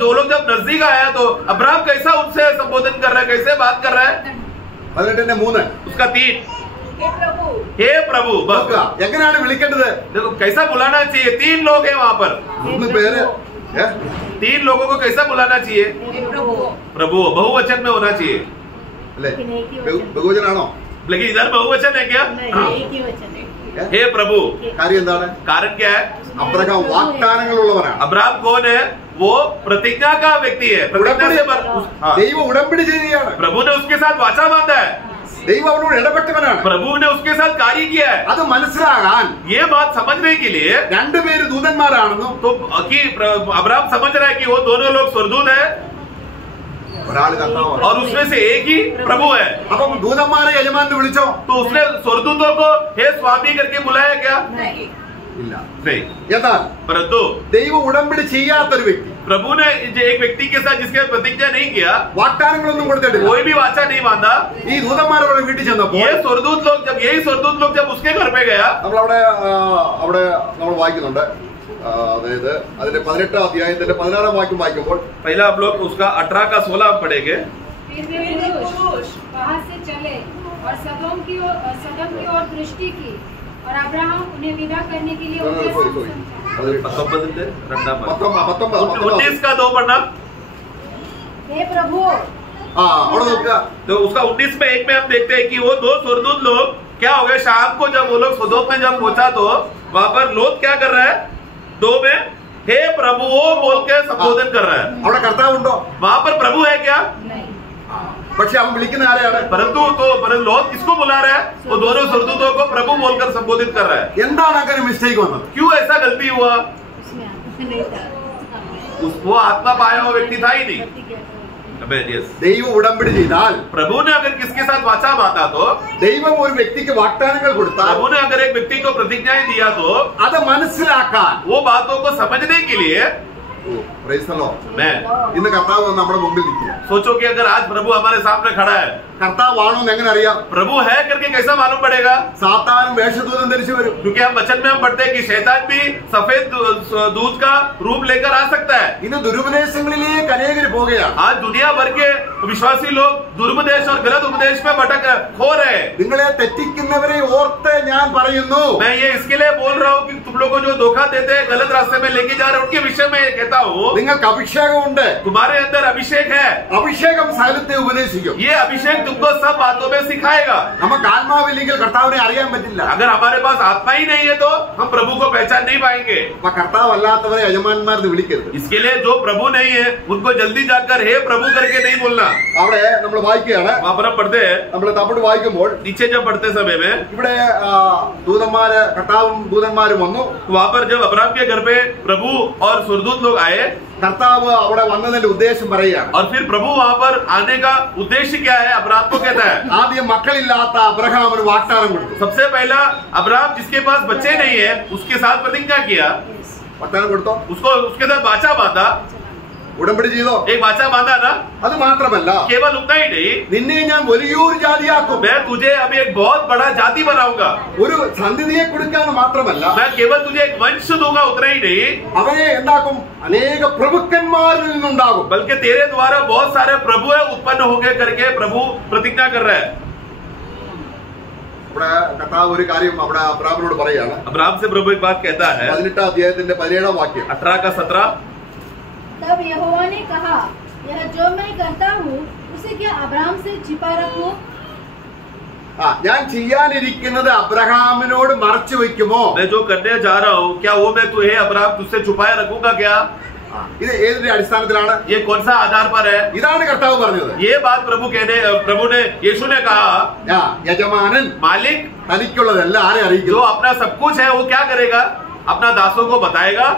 दो लोग जब नजदीक आया तो अब्राहम कैसा उनसे संबोधन कर रहा है, कैसे बात कर रहा है? 18-3 उसका 3 हे प्रभु എങ്ങനെയാണ് വിളിക്കേണ്ടത്? देखो कैसा बुलाना चाहिए. 3 लोग हैं वहाँ पर. 3 പേര് 3 लोगों को कैसा बुलाना चाहिए? प्रभु बहुवचन में होना चाहिए. അല്ലേ? ബഹുവചനാണോ? लेकिन इधर बहुवचन है क्या? हे प्रभु. കാര്യം എന്താണ്? कारण क्या है? അബ്രഹാം വാഗ്ദാനങ്ങളുള്ളവനാണ്. अब्राहम कौन है? वो प्रतिज्ञा का व्यक्ति है. ദൈവം ഉടമ്പടി ചെയ്യുകയാണ്. प्रभु ने उसके साथ वाचा बांधा है. ദൈവം അവനോട് ഇടപെട്ടവനാണ്. प्रभु ने उसके साथ कार्य किया है. അത് മനസ്സിലാകാൻ ये बात समझने के लिए 2 പേര് ദൂതന്മാരാണെന്നും तो कि अब्राहम समझ रहा है कि वो दोनों लोग स्वर्गदूत है. ഒരാള് കർത്താവാണ്. और उसमें से एक ही प्रभु है। അപ്പം ദൂതന്മാരെ യജമാനെ വിളിച്ചോ? तो उसने स्वर्गदूतों को हे स्वामी करके बुलाया क्या? नहीं। ഇല്ല. नहीं। എന്നാൽ परंतु ദൈവം ഉടമ്പടി ചെയ്യാത്തൊരു വ്യക്തി, प्रभु ने एक व्यक्ति के साथ जिसके प्रतिज्ञा नहीं किया, വാഗ്ദാനങ്ങളൊന്നും കൊടുത്തിട്ടില്ല, कोई भी वाचा नहीं बांधा, ഈ ദൂതന്മാരോട് വീട്ടിൽ ചെന്നപ്പോൾ ये स्वर्गदूत लोग जब यही स्वर्गदूत लोग जब उसके घर पे गया, നമ്മളവിടെ നമ്മൾ വായിക്കുന്നുണ്ട്. അതായത് അതിന്റെ 18 അധ്യായത്തിന്റെ 16 വാക്യം വായിക്കുമ്പോൾ पहला हम लोग उसका 18 का 16 हम पढ़ेंगे। फिर वे पुरुष वहां से चले और सदोम की ओर दृष्टि की और अब्राहम उन्हें विदा करने के लिए उनके साथ समझा। 19 का 2 पढ़ना। हे प्रभु, അവിടെ നോക്കുക. तो उसका 19 में 1 में हम देखते हैं कि वो दो स्वर्गदूत लोग क्या हो गए, शाम को जब वो लोग सदोम में जब पहुंचा तो वहां पर लोत क्या कर रहा है, 2 में हे प्रभु बोल के संबोधन कर रहा है। അവിടെ കർത്താവുണ്ടോ? वहां पर प्रभु है क्या? नहीं। പക്ഷെ അവൻ വിളിക്കുന്ന ആരെയാണ്? परंतु लोत किसको बुला रहा है? वो दोनों स्वर्गदूतों को प्रभु बोलकर संबोधित कर रहा है। എന്താണ് അങ്ങനെ മിസ്റ്റേക്ക് വന്നത്? क्यों ऐसा गलती हुआ? उसमें नहीं था। वो आत्मा पाया हुआ व्यक्ति था ही नहीं। ദൈവം ഉടമ്പടി ചെയ്താൽ, प्रभु ने अगर किसके साथ वाचा बांधा तो, ദൈവം ഒരു വ്യക്തിക്ക് വാഗ്ദാനങ്ങൾ കൊടുത്താൽ, प्रभु ने अगर एक व्यक्ति को प्रतिज्ञाएं दिया तो അത് മനസ്സിലാക്കാൻ वो बातों को समझने के लिए मैं ഇന്ന് കർത്താവ് നമ്മുടെ മുമ്പിൽ നിൽക്കുക. सोचो कि अगर आज प्रभु हमारे सामने खड़ा है, കർത്താവാണോ എന്ന് എങ്ങനെ അറിയാം? प्रभु है करके कैसा मालूम पड़ेगा? സാത്താനും വേഷദൂതം ധരിച്ചു വരും. क्योंकि हम वचन में हम पढ़ते हैं कि शैतान भी सफेद दूध का रूप लेकर आ सकता है। ഇന്ന് ദുരുപദേശങ്ങളിലേക്ക് അനേകര് പോവുകയാണ്. आज दुनिया भर के विश्वासी लोग दुरुपदेश और गलत उपदेश में भटक खो रहे हैं। നിങ്ങളെ തെറ്റിക്കുന്നവരെ ഓർത്ത് ഞാൻ പറയുന്നു, मैं ये इसके लिए बोल रहा हूँ कि तुम लोग को जो धोखा देते हैं, गलत रास्ते में लेके जा रहे हैं, उनके विषय में कहता हूँ നിങ്ങൾക്ക് അഭിഷേകമുണ്ട്. तुम्हारे अंदर अभिषेक है। അഭിഷേകം സകലത്തെ ഉപദേശിക്കും. ये अभिषेक तुमको सब बातों में सिखाएगा। നമുക്ക് ആത്മാവില്ലെങ്കിൽ കർത്താവിനെ അറിയാൻ പറ്റില്ല. अगर हमारे पास आत्मा ही नहीं है तो हम प्रभु को पहचान नहीं पाएंगे। അപ്പൊ കർത്താവ് അല്ലാത്തവരെ യജമാന്മാരെന്ന് വിളിക്കരുത്. इसके लिए जो प्रभु नहीं है उनको जल्दी जाकर हे प्रभु करके नहीं बोलना। അവിടെ നമ്മൾ വായിക്കുകയാണ്. वहां पर हम पढ़ते हैं, നമ്മൾ തമിഴ് വായിക്കുമ്പോൾ नीचे जब पढ़ते समय में ഇവിടെ ദൂതന്മാര് കർത്താവും ദൂതന്മാരും വന്നു. वहां पर जब अब्राहम के घर पे प्रभु और स्वर्गदूत लोग आए, കർത്താവ് അവിടെ വന്നതിന്റെ ഉദ്ദേശം പറയുകയാണ്. और फिर प्रभु वहां पर आने का उद्देश्य क्या है अब्राहम को कहता है। ആദ്യം മക്കളില്ലാത്ത അബ്രഹാമിന് വാഗ്ദാനം കൊടുത്തു. सबसे पहला अब्राहम जिसके पास बच्चे नहीं है उसके साथ प्रतिज्ञा किया, വാഗ്ദാനം കൊടുത്തോ? उसको उसके साथ वाचा बांधा, ഉടമ്പടി ചെയ്തോ? एक वाचा बांधा ना। അത് മാത്രമല്ല, केवल उतना ही नहीं, നിന്നെ ഞാൻ വലിയൊരു ജാതിയാക്കും. मैं तुझे अभी एक बहुत बड़ा जाति बनाऊंगा। ഒരു സന്തതിയെ കൊടുക്കാന്ന് മാത്രമല്ല, मैं केवल तुझे एक वंश दूंगा, उतना ही नहीं, അവനെ എന്താക്കും? അനേക പ്രഭുക്കന്മാരിൽ നിന്നുണ്ടാകും. बल्कि तेरे द्वारा बहुत सारे प्रभु है उत्पन्न होंगे करके प्रभु प्रतिज्ञा कर रहा है। ഇവിടെ കർത്താവ് ഒരു കാര്യം അവിടെ അബ്രാഹാമിനോട് പറയാണ്. अब्राहम से प्रभु एक बात कहता है, 18 അധ്യായത്തിന്റെ 17 വാക്യം. 18 का 17, तब यहोवा ने कहा, यह जो मैं करता हूँ उसे क्या अब्राहम से छिपा रखूं? ഞാൻ ചെയ്യാനിരിക്കുന്നത് അബ്രഹാമിനോട് മറച്ചു വെക്കുമോ? मैं जो करने जा रहा हूँ क्या वो मैं तुझे अब्राहम तुझसे छुपाए रखूंगा क्या? ഇത് ഏതിന്റെ അടിസ്ഥാനത്തിലാണ്? ये कौन सा आधार पर है? ഇതാണ് കർത്താവ് പറഞ്ഞത്. ये बात प्रभु ने यीशु ने कहा, യജമാനൻ मालिक തനിക്കുള്ളതെല്ലാം ആരെ जो അറിയിക്കുന്നു? अपना सब कुछ है वो क्या करेगा? अपना दासों को बताएगा।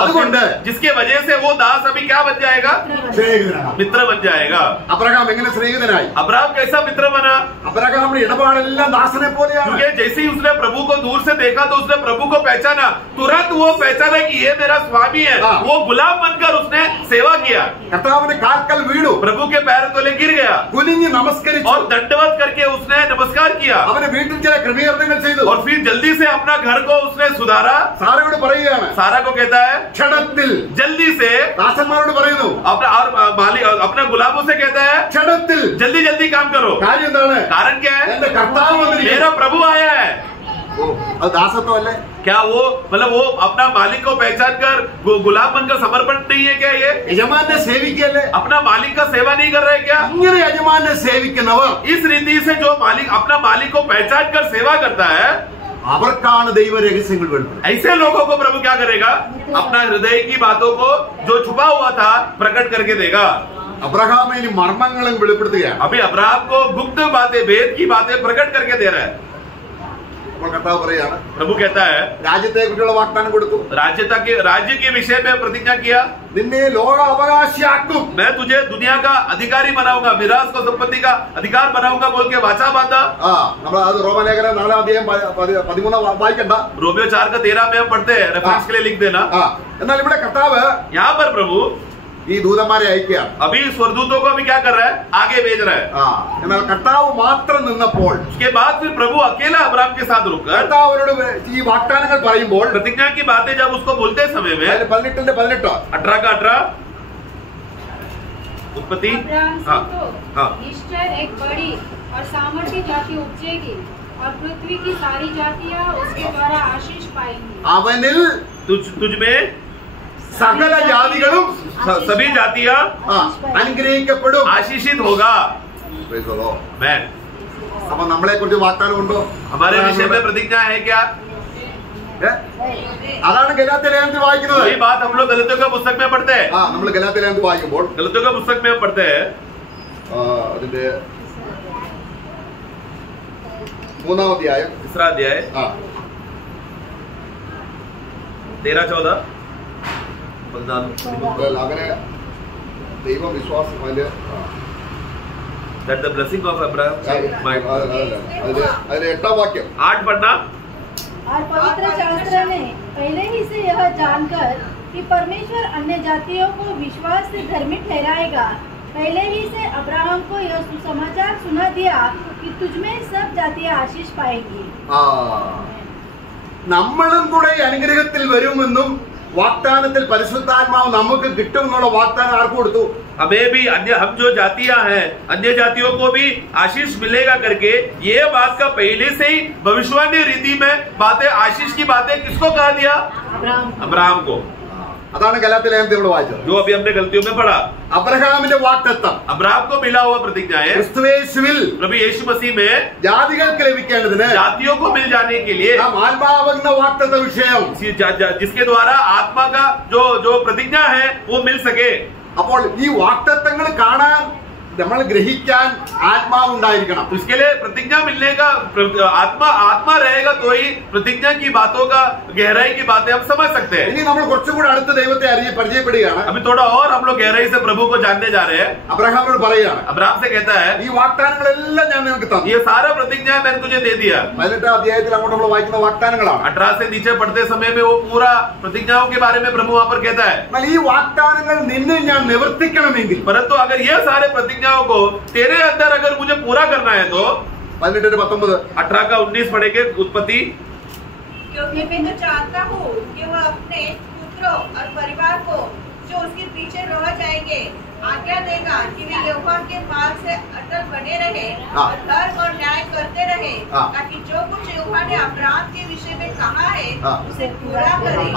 അതുകൊണ്ട് जिसके वजह से वो दास अभी क्या बन जाएगा? സ്നേഹിതനാണ്. मित्र बन जाएगा। അബ്രഹാം എങ്ങനെ സ്നേഹിതനായി? अब्राहम कैसा मित्र बना? അബ്രഹാമിന്റെ ഇടപാടെല്ലാം ദാസനെ പോലെയാണ്. क्योंकि जैसे ही उसने प्रभु को दूर से देखा तो उसने प्रभु को पहचाना, तुरंत वो पहचाना कि ये मेरा स्वामी है। वो गुलाम बनकर उसने सेवा किया, കർത്താവിന്റെ കാൽക്കൽ വീണു, प्रभु के पैर तले गिर गया കുനിഞ്ഞ് നമസ്കരിച്ചു. और दंडवत करके उसने नमस्कार किया അവന് വീട്ടിൽ ചില ക്രമീകരണങ്ങൾ ചെയ്തു. और फिर जल्दी से अपना घर को उसने सुधारा। സാറയോട് പറയുകയാണ്, सारा को कहता है ക്ഷണത്തിൽ. जल्दी से, ദാസന്മാരോട് പറയുന്നു, अपना और मालिक अपने गुलामों से कहता है ക്ഷണത്തിൽ. जल्दी जल्दी काम करो। കാര്യം എന്താണ്? कारण क्या है? എന്റെ കർത്താവ് വന്നിരിക്കുന്നു. मेरा प्रभु आया है। അത് ദാസത്വമല്ലേ? क्या वो मतलब वो अपना मालिक को पहचान कर गुलाम बनकर समर्पण नहीं है क्या? ये യജമാനെ സേവിക്കല്ലേ? अपना मालिक का सेवा नहीं कर रहे क्या? ഇങ്ങനെ യജമാനെ സേവിക്കുന്നവർ इस रीति से जो मालिक अपना मालिक को पहचान कर सेवा करता है, അവർക്കാണ് ദൈവ രഹസ്യങ്ങൾ വെളിപ്പെടുന്നത്. ऐसे लोगों को प्रभु क्या करेगा? अपना हृदय की बातों को जो छुपा हुआ था प्रकट करके देगा। അബ്രഹാമിന് മർമ്മങ്ങളും വെളിപ്പെടുത്തുകയാണ്. अभी अब्राहम को गुप्त बातें, वेद की बातें प्रकट करके दे रहा है। അപ്പോൾ കർത്താവ് പറയാണ്, प्रभु कहता है രാജ്യത്തെ കുറിച്ചുള്ള വാഗ്ദാനം കൊടുത്തു, राज्य के विषय में प्रतिज्ञा किया, നിന്നെ ലോക അവകാശിയാക്കും, मैं तुझे दुनिया का अधिकारी बनाऊंगा, मिरास को संपत्ति का अधिकार बनाऊंगा बोल के वाचा बांधा। നമ്മൾ അത് റോമലേഖനം 4:13 വായിക്കണ്ട, रोमियो 4:13 में हम पढ़ते हैं, रेफरेंस के लिए लिख देना। എന്നാൽ ഇവിടെ കർത്താവ് यहाँ पर प्रभु ഈ ദൂതന്മാരെ അയക്കുകയാണ്. अभी स्वरदूतों को अभी क्या कर रहा है, आगे भेज रहा है। എന്നാൽ കർത്താവ് മാത്രം നിന്നപ്പോൾ, उसके बाद फिर प्रभु अकेला अब्राहम के साथ रुककर കർത്താവ് അവരോട് ഈ വാഗ്ദാനങ്ങൾ പറയുമ്പോൾ, प्रतिज्ञा की बातें जब उसको बोलते समय में 18:18 18 का 18 उत्पत्ति, अब्राहम से हाँ तो हाँ ईस्टर एक बड़ी और सामर्थ्य जाति उपजेगी और पृथ्वी की सारी जातियां उसके द्वारा आशीष पाएंगी। അവനിൽ तुझ में സകല ജാതികളും सभी जातियां അനുഗ്രഹിക്കപ്പെടും. आशीषित होगा। Praise the Lord. मैं അപ്പൊ നമ്മളെ കുറിച്ച് വാഗ്ദാനം ഉണ്ടോ? हमारे विषय में प्रतिज्ञा है क्या? അതാണ് ഗലാത്യ ലേഖനത്തിൽ വായിക്കുന്നത്. यही बात हम लोग गलतियों का पुस्तक में पढ़ते हैं। നമ്മൾ ഗലാത്യ ലേഖനത്തിൽ വായിക്കുമ്പോൾ गलतियों का पुस्तक में हम पढ़ते हैं, അതിന്റെ 3-ാം അധ്യായം 3 अध्याय 13-14 അങ്ങനെ ദൈവം വിശ്വാസം അതിന്റെ that the blessing of Abraham might അതിന്റെ 8-ാം വാക്യം 8 पढ़ना। और पवित्र शास्त्र ने पहले ही से यह जानकर कि परमेश्वर अन्य जातियों को विश्वास से धर्मी ठहराएगा, पहले ही से अब्राहम को यह सुसमाचार सुना दिया कि तुझमें सब जातियां आशीष पाएंगी। നമ്മളും കൂടെ ഈ അനുഗ്രഹത്തിൽ വരുമെന്നും വാഗ്ദാനത്തിൽ പരിശുദ്ധാത്മാവ് നമുക്ക് കിട്ടുമെന്നുള്ള വാഗ്ദാനം ആർക്ക് കൊടുത്തു? हमें भी अन्य, हम जो जातियां हैं अन्य जातियों को भी आशीष मिलेगा करके ये बात का पहले से ही भविष्यवाणी रीति में बातें, आशीष की बातें किसको कहा दिया? अब्राहम को। അതാണ് ഗലാത്യ ലേഖനത്തിൽ നമ്മൾ വായിച്ചത്. जो अभी हमने गलतियों में पढ़ा, അബ്രഹാമിന്റെ വാഗ്ദത്തം अब्राहम को मिला हुआ प्रतिज्ञाएं ക്രിസ്തുയേശുവിൽ प्रभु यीशु मसीह में ജാതികൾക്ക് ലഭിക്കേണ്ടതിന് जातियों को मिल जाने के लिए, നാം ആത്മാവെന്ന വാഗ്ദത്ത വിഷയം, जिसके द्वारा आत्मा का जो प्रतिज्ञा है वो मिल सके। അപ്പോൾ ഈ വാഗ്ദത്തങ്ങൾ കാണാൻ നമ്മൾ ഗ്രഹിക്കാൻ ആത്മാവുണ്ടായിരിക്കണം. इसके लिए प्रतिज्ञा मिलने का आत्मा रहेगा तो ही प्रतिज्ञा की बातों का गहराई की बातें हम समझ सकते हैं। ഇനി നമ്മൾ കുറച്ചും കൂടെ അടുത്ത ദൈവത്തെ പരിചയപ്പെടുകയാണ്. अभी थोड़ा और हम लोग गहराई से प्रभु को जानने जा रहे हैं। അബ്രഹാമിനോട് പറയുകയാണ്, अब्राहम से कहता है ഈ വാഗ്ദാനങ്ങളെല്ലാം ഞാൻ നിനക്ക് തന്നു. ये सारा प्रतिज्ञा मैंने तुझे दे दिया। 18-ാം അധ്യായത്തിൽ അങ്ങോട്ട് നമ്മൾ വായിക്കുന്ന വാഗ്ദാനങ്ങളാണ്. 18 से नीचे पढ़ते समय में वो पूरा प्रतिज्ञाओं के बारे में प्रभु वहां पर कहता है। എന്നാൽ ഈ വാഗ്ദാനങ്ങൾ നിന്നെ ഞാൻ നിവർത്തിക്കണമെങ്കിൽ, परंतु अगर ये सारे प्रतिज्ञाओं को तेरे अंदर अगर मुझे पूरा करना है तो 18-19 18 का 19 पढ़ेंगे उत्पत्ति। क्योंकि मैं तो चाहता हूँ कि वह अपने पुत्रों और परिवार को जो उसके पीछे रह जाएंगे आज्ञा देगा कि वे यहोवा के मार्ग से अटल बने रहे और धर्म और न्याय करते रहे, ताकि जो कुछ यहोवा ने अब्राहम के विषय में कहा है उसे पूरा करे।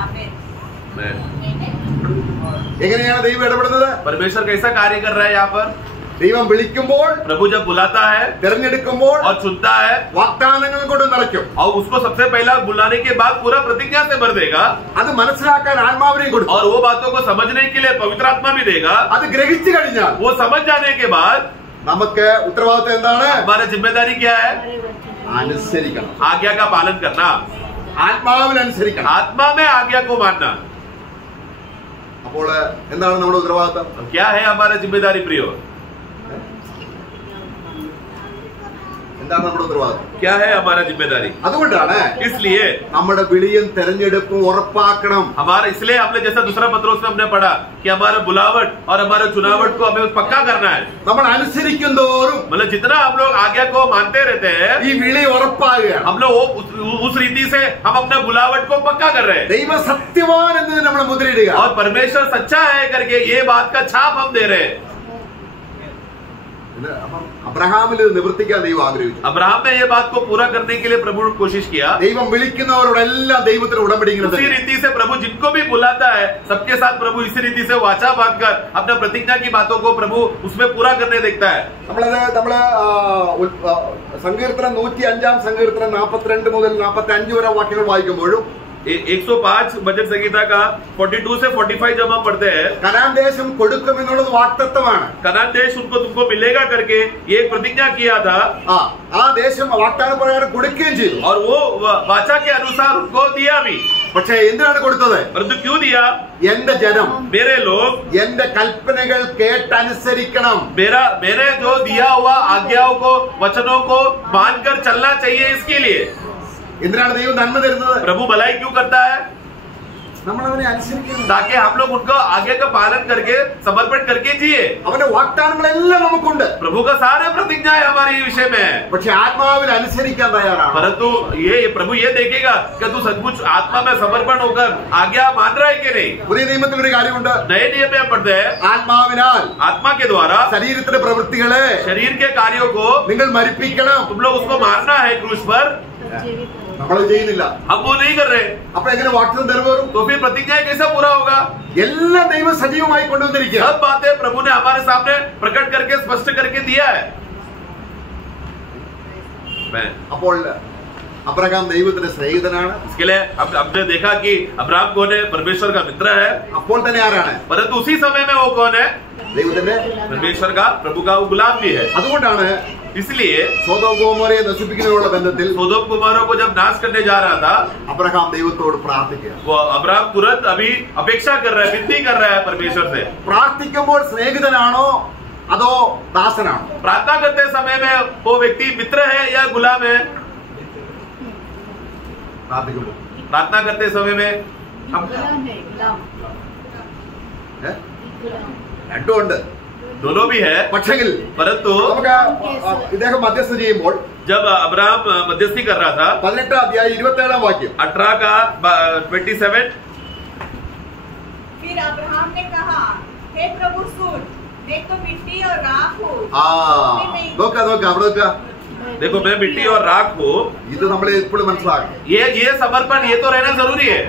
आमीन। എങ്ങനെയാണ് ദൈവം ഇടപെടുന്നത്? परमेश्वर कैसा कार्य कर रहा है यहाँ पर? ദൈവം വിളിക്കുമ്പോൾ, प्रभु जब बुलाता है തിരഞ്ഞെടുക്കുമ്പോൾ और चुनता है വാഗ്ദാനങ്ങൾ കൊണ്ട് നിറയ്ക്കും. और उसको सबसे पहला बुलाने के बाद पूरा प्रतिज्ञा से भर देगा അത് മനസ്സിലാക്കാൻ ആത്മാവിനെയും കൊടുക്കും. और वो बातों को समझने के लिए पवित्र आत्मा भी देगा। അത് ഗ്രഹിച്ചു കഴിഞ്ഞാൽ वो समझ जाने के बाद നമുക്ക് ഉത്തരവാദിത്വം എന്താണ്? हमारा जिम्मेदारी क्या है? അനുസരിക്കണം. आज्ञा का पालन करना, ആത്മാവിൽ അനുസരിക്കണം. आत्मा में आज्ञा को मानना। അപ്പോൾ എന്താണ് നമ്മുടെ ഉത്തരവാദിത്വം? क्या है हमारा जिम्मेदारी प्रियो? എന്താണ് നമ്മുടെ ഉത്തരവാദിത്വം? क्या है हमारा जिम्मेदारी? അതുകൊണ്ടാണ് इसलिए നമ്മുടെ വിളിയും തെരഞ്ഞെടുപ്പും ഉറപ്പാക്കണം. हमारा, इसलिए हमने जैसा दूसरा पत्रोस में हमने पढ़ा कि हमारा बुलावट और हमारे चुनावट को हमें पक्का करना है। നമ്മൾ അനുസരിക്കും തോറും मतलब जितना हम लोग आज्ञा को मानते रहते हैं, ഈ വിളി ഉറപ്പാകുകയാണ്. हम लोग उस रीति से हम अपना बुलावट को पक्का कर रहे हैं ദൈവ സത്യവാൻ എന്നതിന് നമ്മൾ മുദ്രയിടുക. और परमेश्वर सच्चा है करके ये बात का छाप हम दे रहे हैं। അപ്പം അബ്രഹാമിൽ ഇത് നിവർത്തിക്കാൻ ദൈവം ആഗ്രഹിച്ചു. अब्राहम में ये बात को पूरा करने के लिए प्रभु ने कोशिश किया। ദൈവം വിളിക്കുന്നവരോടെല്ലാം ദൈവത്തിന് ഉടമ്പടി उसी रीति से प्रभु जिनको भी बुलाता है सबके साथ प्रभु इसी रीति से वाचा बांधकर अपना प्रतिज्ञा की बातों को प्रभु उसमें पूरा करने देखता है। നമ്മള് സങ്കീർത്തനം 105-ാം സങ്കീർത്തനം 42 മുതൽ 45 വരെ വാക്യങ്ങൾ വായിക്കുമ്പോഴും 105 भजन संहिता का 42 से 45 जब हम पढ़ते हैं, കനാൻ ദേശം കൊടുക്കുമെന്നുള്ളത് വാഗ്ദത്തമാണ്. कनान देश तुमको मिलेगा करके ये एक प्रतिज्ञा किया था ആ ദേശം വാഗ്ദാന പ്രകാരം കൊടുക്കുകയും ചെയ്തു. और वो वाचा के अनुसार उनको दिया भी. പക്ഷേ എന്തിനാണ് കൊടുത്തത്? परंतु क्यों दिया? എന്റെ ജനം मेरे लोग എന്റെ കൽപ്പനകൾ കേട്ടനുസരിക്കണം. मैंने जो दिया हुआ आज्ञाओं को, वचनों को मानकर चलना चाहिए. इसके लिए എന്തിനാണ് ദൈവം നന്മ തരുന്നത്? प्रभु भलाई क्यों करता है? നമ്മൾ അവനെ അനുസരിക്കണം. ताकि हम लोग उनको आगे का पालन करके समर्पण करके जिए. അവന്റെ വാഗ്ദാനങ്ങളെല്ലാം നമുക്കുണ്ട്. प्रभु का सारे प्रतिज्ञाएं हमारे विषय में है. പക്ഷെ ആത്മാവിൽ അനുസരിക്കാൻ തയ്യാറാണ്. परंतु ये प्रभु ये देखेगा कि तू सचमुच आत्मा में समर्पण होकर आज्ञा मान रहा है कि नहीं. പുതിയ നിയമത്തിൽ ഒരു കാര്യമുണ്ട്. नए नियम में पढ़ते हैं, ആത്മാവിനാൽ आत्मा के द्वारा ശരീരത്തിന്റെ പ്രവൃത്തികളെ शरीर के कार्यों को നിങ്ങൾ മരിപ്പിക്കണം. तुम लोग उसको मारना है क्रूस पर. നമ്മളത് ചെയ്യുന്നില്ല. हम वो नहीं कर रहे, അപ്പൊ എങ്ങനെ വാഗ്ദത്തം നിറവേറും? तो फिर प्रतिज्ञा कैसे पूरा होगा? എല്ലാ ദൈവം സജീവമായി കൊണ്ടുവന്നിരിക്കുക. सब बातें प्रभु ने हमारे सामने प्रकट करके स्पष्ट करके दिया है. അപ്പോൾ അബ്രഹാം ദൈവത്തിന്റെ സ്നേഹിതനാണ്. इसके लिए हमने देखा कि अब्राहम कौन है? परमेश्वर का मित्र है. അപ്പോൾ തന്നെ ആരാണ്? परंतु उसी समय में वो कौन है? ദൈവത്തിന്റെ. परमेश्वर का, प्रभु का वो गुलाम भी है. അതുകൊണ്ടാണ് इसलिए സോദോം ഗൊമോരയെ നശിപ്പിക്കുന്നതിനുള്ള ബന്ധത്തിൽ सोदोम कुमारों को जब नाश करने जा रहा था, അബ്രഹാം ദൈവത്തോട് പ്രാർത്ഥിക്കുക. वो अब्राहम तुरंत अभी अपेक्षा कर रहा है, विनती कर रहा है परमेश्वर से. പ്രാർത്ഥിക്കുമ്പോൾ സ്നേഹിതനാണോ അതോ ദാസനാണോ? प्रार्थना करते समय में वो व्यक्ति मित्र है या गुलाम है? പ്രാർത്ഥിക്കുമ്പോൾ प्रार्थना करते समय में हम गुलाम है, गुलाम, गुलाम. രണ്ടും ഉണ്ട്. दोनों भी है. പക്ഷെങ്കിൽ परंतु നമുക്ക് ഇദ്ദേഹം മധ്യസ്ഥ ചെയ്യുമ്പോൾ जब अब्राहम मध्यस्थी कर रहा था, 18 അധ്യായം 27 വാക്യം, 18 का 27, फिर अब्राहम ने कहा, हे प्रभु सुन, मैं तो मिट्टी और राख हूँ. നോക്ക അവിടെ നോക്ക. देखो मैं मिट्टी और राख हूँ. ഇത് നമ്മൾ എപ്പോഴും മനസ്സിലാക്കണം. ये समर्पण ये तो रहना जरूरी है.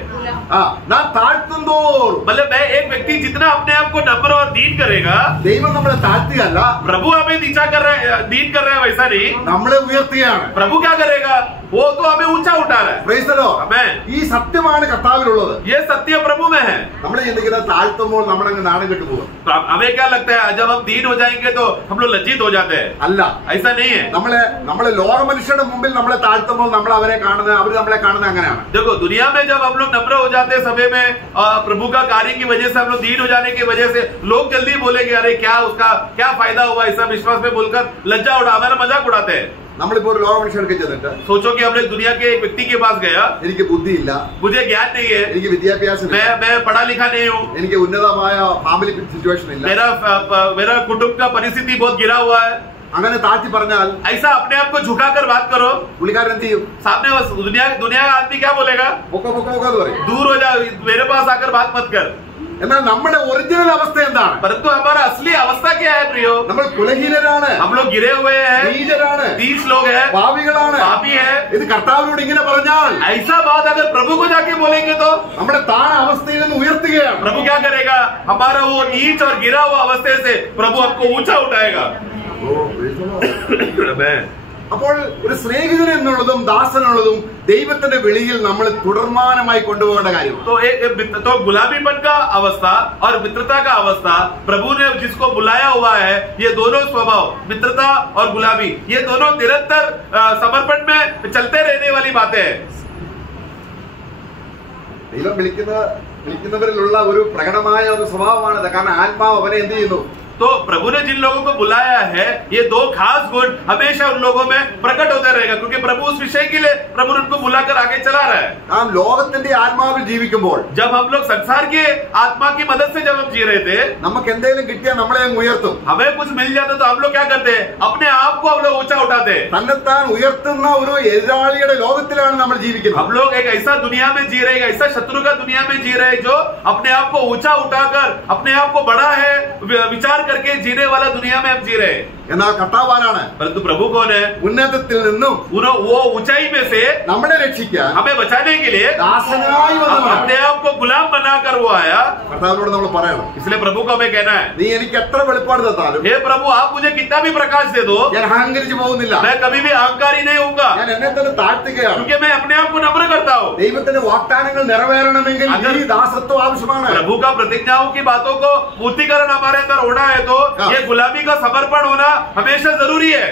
നാം താഴ്ത്തും തോറും, मतलब मैं एक व्यक्ति जितना अपने आप को नम्र और दीन करेगा, ദൈവം നമ്മളെ താഴ്ത്തുകയല്ല, प्रभु हमें नीचा कर रहा है, दीन कर रहा है, वैसा नहीं. നമ്മളെ ഉയർത്തുകയാണ്. प्रभु क्या करेगा? वो तो हमें ऊंचा उठा रहा है. Praise the Lord. Amen. ഈ സത്യമാണ് കർത്താവിലുള്ളത്. ये सत्य प्रभु में है. നമ്മൾ ചിന്തിക്കുന്ന താഴ്ത്തുമ്പോൾ നമ്മളങ്ങ് നാണം കെട്ടു പോകും. तो हमें क्या लगता है जब हम दीन हो जाएंगे तो हम लोग लज्जित हो जाते हैं? അല്ല, ऐसा नहीं है. നമ്മളെ ലോക മനുഷ്യരുടെ മുമ്പിൽ നമ്മളെ താഴ്ത്തുമ്പോൾ നമ്മൾ അവരെ കാണുന്നത്, അവർ നമ്മളെ കാണുന്നത് അങ്ങനെയാണ്. देखो दुनिया में जब हम लोग नम्र हो जाते हैं समय में, प्रभु का कार्य की वजह से हम लोग दीन हो जाने की वजह से लोग जल्दी बोलेंगे अरे क्या उसका क्या फायदा हुआ ऐसा विश्वास में बोलकर लज्जा उड़ा, हमारा मजाक उड़ाते हैं. നമ്മളിപ്പോ ഒരു ലോക മനുഷ്യർക്ക് ചെന്നിട്ട് सोचो कि हम लोग दुनिया के एक व्यक्ति के पास गया, എനിക്ക് ബുദ്ധിയില്ല, मुझे ज्ञान नहीं है, എനിക്ക് വിദ്യാഭ്യാസം ഇല്ല, मैं पढ़ा लिखा नहीं हूँ, എനിക്ക് ഉന്നതമായ ഫാമിലി സിറ്റുവേഷൻ ഇല്ല, मेरा कुटुंब का परिस्थिति बहुत गिरा हुआ है, അങ്ങനെ താഴ്ത്തി പറഞ്ഞാൽ ऐसा अपने आप को झुकाकर बात करो, പുള്ളിക്കാരൻ എന്ത് ചെയ്യും? सामने दुनिया का आदमी क्या बोलेगा? പൊക്ക എന്ന് പറയും. दूर हो जा, मेरे पास आकर बात मत कर. എന്നാൽ നമ്മുടെ ഒറിജിനൽ അവസ്ഥ എന്താണ്? परंतु हमारा असली अवस्था क्या है प्रियो? നമ്മൾ കുലഹീനരാണ്, हम लोग गिरे हुए हैं, നീചരാണ്, 30 लोग हैं, പാപികളാണ്. पापी है. ഇത് കർത്താവിനോട് ഇങ്ങനെ പറഞ്ഞാൽ ऐसा बात अगर प्रभु को जाके बोलेंगे तो നമ്മുടെ താണ അവസ്ഥയിൽ നിന്ന് ഉയർത്തുകയാണ്. प्रभु क्या करेगा? हमारा वो नीच और गिरा हुआ अवस्था से प्रभु हमको ऊंचा उठाएगा. അപ്പോൾ ഒരു സ്നേഹിതൻ എന്നുള്ളതും ദാസനുള്ളതും ദൈവത്തിന്റെ വെളിയിൽ നമ്മൾ തുടർമാനമായി കൊണ്ടുപോകേണ്ട കാര്യം. तो गुलामीपन का अवस्था और मित्रता का अवस्था, प्रभु ने जिसको बुलाया हुआ है, ये दोनों स्वभाव मित्रता और गुलामी, ये दोनों निरंतर समर्पण में चलते रहने वाली बातें हैं. ദൈവം വിളിക്കുന്നവരിലുള്ള ഒരു പ്രകടമായ ഒരു സ്വഭാവമാണത്. കാരണം ആത്മാവ് അവനെ എന്ത് ചെയ്യുന്നു? तो प्रभु ने जिन लोगों को बुलाया है, ये दो खास गुण हमेशा उन लोगों में प्रकट होता रहेगा, क्योंकि प्रभु उस विषय के लिए प्रभु ने उनको बुलाकर आगे चला रहा है. നാം ലോകത്തിന്റെ ആത്മാവിൽ ജീവിക്കുമ്പോൾ, जब हम लोग संसार के आत्मा की मदद से जब हम जी रहे थे, നമുക്ക് എന്തെങ്കിലും കിട്ടിയാൽ നമ്മളെ അങ്ങ് ഉയർത്തും. हमें कुछ मिल जाता तो हम लोग क्या करते हैं? अपने आप को हम लोग ऊंचा उठाते हैं. തന്നെത്താൻ ഉയർത്തുന്ന ഒരു എതിരാളിയുടെ ലോകത്തിലാണ് നമ്മൾ ജീവിക്കുന്നത്. हम लोग एक ऐसा दुनिया में जी रहे, एक ऐसा शत्रु का दुनिया में जी रहे जो अपने आप को ऊंचा उठाकर अपने आप को बड़ा है विचार करके जीने वाला दुनिया में हम जी रहे हैं. എന്നാൽ കർത്താവാനാണ് परंतु प्रभु कौन है? ഉന്നതത്തിൽ നിന്നും वो ऊंचाई में से നമ്മളെ രക്ഷിക്കാൻ हमें बचाने के लिए ദാസനായി വന്നവനാണ്. अपने आप को गुलाम बनाकर वो आया। കർത്താവിനോട് നമ്മൾ പറയണം, इसलिए प्रभु को हमें कहना है, നീ എനിക്ക് എത്ര വെളിപ്പാട് തന്നാലും हे प्रभु आप मुझे कितना भी प्रकाश दे दो, ഞാൻ അഹങ്കരിച്ചു പോകുന്നില്ല. मैं कभी भी अहंकारी नहीं होऊंगा, ഞാൻ എന്നെ തന്നെ താഴ്ത്തുകയാണ്. क्योंकि मैं अपने आप को नम्र करता हूँ। ദൈവത്തിന്റെ വാഗ്ദാനങ്ങൾ നിറവേറണമെങ്കിൽ ഈ ദാസത്വം ആവശ്യമാണ്. प्रभु का प्रतिज्ञाओं की बातों को पूर्तिकरण हमारे अंदर होना है, तो ये गुलामी का समर्पण होना हमेशा जरूरी है।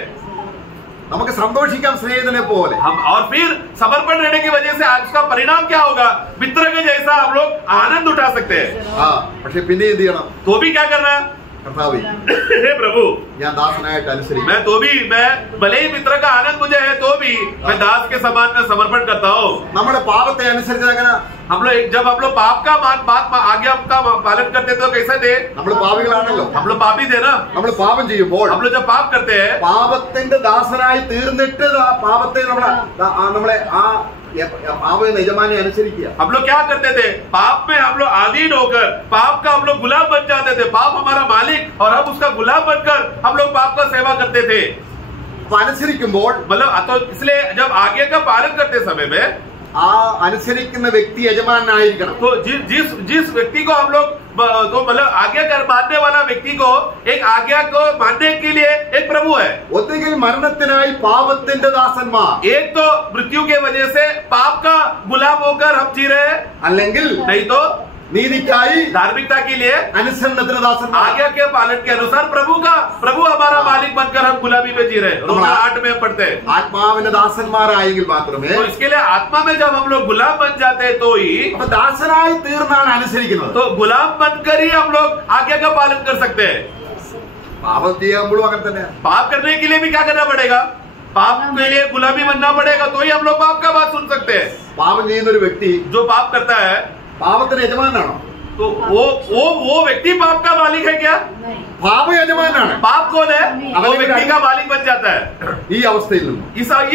നമുക്ക് സന്തോഷിക്കാം സ്നേഹിതനെ പോലെ. हम और फिर समर्पण रहने की वजह से आज का परिणाम क्या होगा? मित्र के जैसा हम लोग आनंद उठा सकते हैं। പക്ഷെ പിന്നെ എന്ത് ചെയ്യണം? तो भी क्या करना? കർത്താവേ, हे प्रभु ഞാൻ ദാസനായിട്ട് അനുസരിക്കും. मैं भले ही मित्र का आनंद मुझे है, तो भी मैं दास के समान में समर्पण करता हूँ। നമ്മുടെ പാപത്തെ അനുസരിച്ച് എങ്ങനെ? जब हम लोग पाप का आज्ञा का पालन करते थे तो कैसे थे? നമ്മൾ പാപികളാണല്ലോ. हम लोग पापी थे ना। നമ്മൾ പാപം ചെയ്യുമ്പോൾ हम लोग जब पाप करते हैं, പാപത്തിന്റെ ദാസനായി തീർന്നിട്ട് പാപത്തെ നമ്മളെ പാപ യജമാനെ അനുസരിക്കുക. हम लोग क्या करते थे? पाप में हम लोग अधीन होकर पाप का हम लोग गुलाम बन जाते थे। पाप हमारा मालिक और हम उसका गुलाम बनकर हम लोग पाप का सेवा करते थे। അനുസരിക്കുമ്പോൾ मतलब तो इसलिए जब आगे का पालन करते समय में ആ അനുസരിക്കുന്ന വ്യക്തി യജമാനായിരിക്കണം. तो जिस व्यक्ति को हम लोग तो मतलब आज्ञा कर मानने वाला व्यक्ति को एक आज्ञा को मानने के लिए एक प्रभु है। ഒന്നുകിൽ മരണത്തിനായി പാപത്തിന്റെ ദാസന്മാർ, एक तो मृत्यु के वजह से पाप का गुलाम होकर हम जी रहे हैं, അല്ലെങ്കിൽ नहीं तो നീതിക്കായി धार्मिकता के लिए അനുസരണത്തിന് ദാസന്മാർ. आज्ञा के पालन के अनुसार प्रभु हमारा मालिक बनकर हम गुलामी में जी रहे हैं। रोमन 8 में पढ़ते हैं। ആത്മാവിന്റെ ദാസന്മാരായെങ്കിൽ മാത്രമേ. तो इसके लिए आत्मा में जब हम लोग गुलाम बन जाते हैं तो ही, അപ്പൊ ദാസനായി തീർന്നാണ് അനുസരിക്കുന്നത്. तो गुलाम बनकर ही हम लोग आज्ञा का पालन कर सकते हैं। പാപം ചെയ്യുമ്പോഴും അങ്ങനെ തന്നെ. पाप करने के लिए भी क्या करना पड़ेगा? पाप के लिए गुलामी बनना पड़ेगा, तो ही हम लोग पाप का बात सुन सकते हैं। പാപം ചെയ്യുന്ന ഒരു വ്യക്തി जो पाप करता है, പാപത്തിന് യജമാനാണോ? तो वो व्यक्ति पाप का मालिक है क्या? പാപ യജമാനാണ്. पाप कौन है? वो व्यक्ति का मालिक बन जाता है। ഈ അവസ്ഥയിൽ നിന്നും,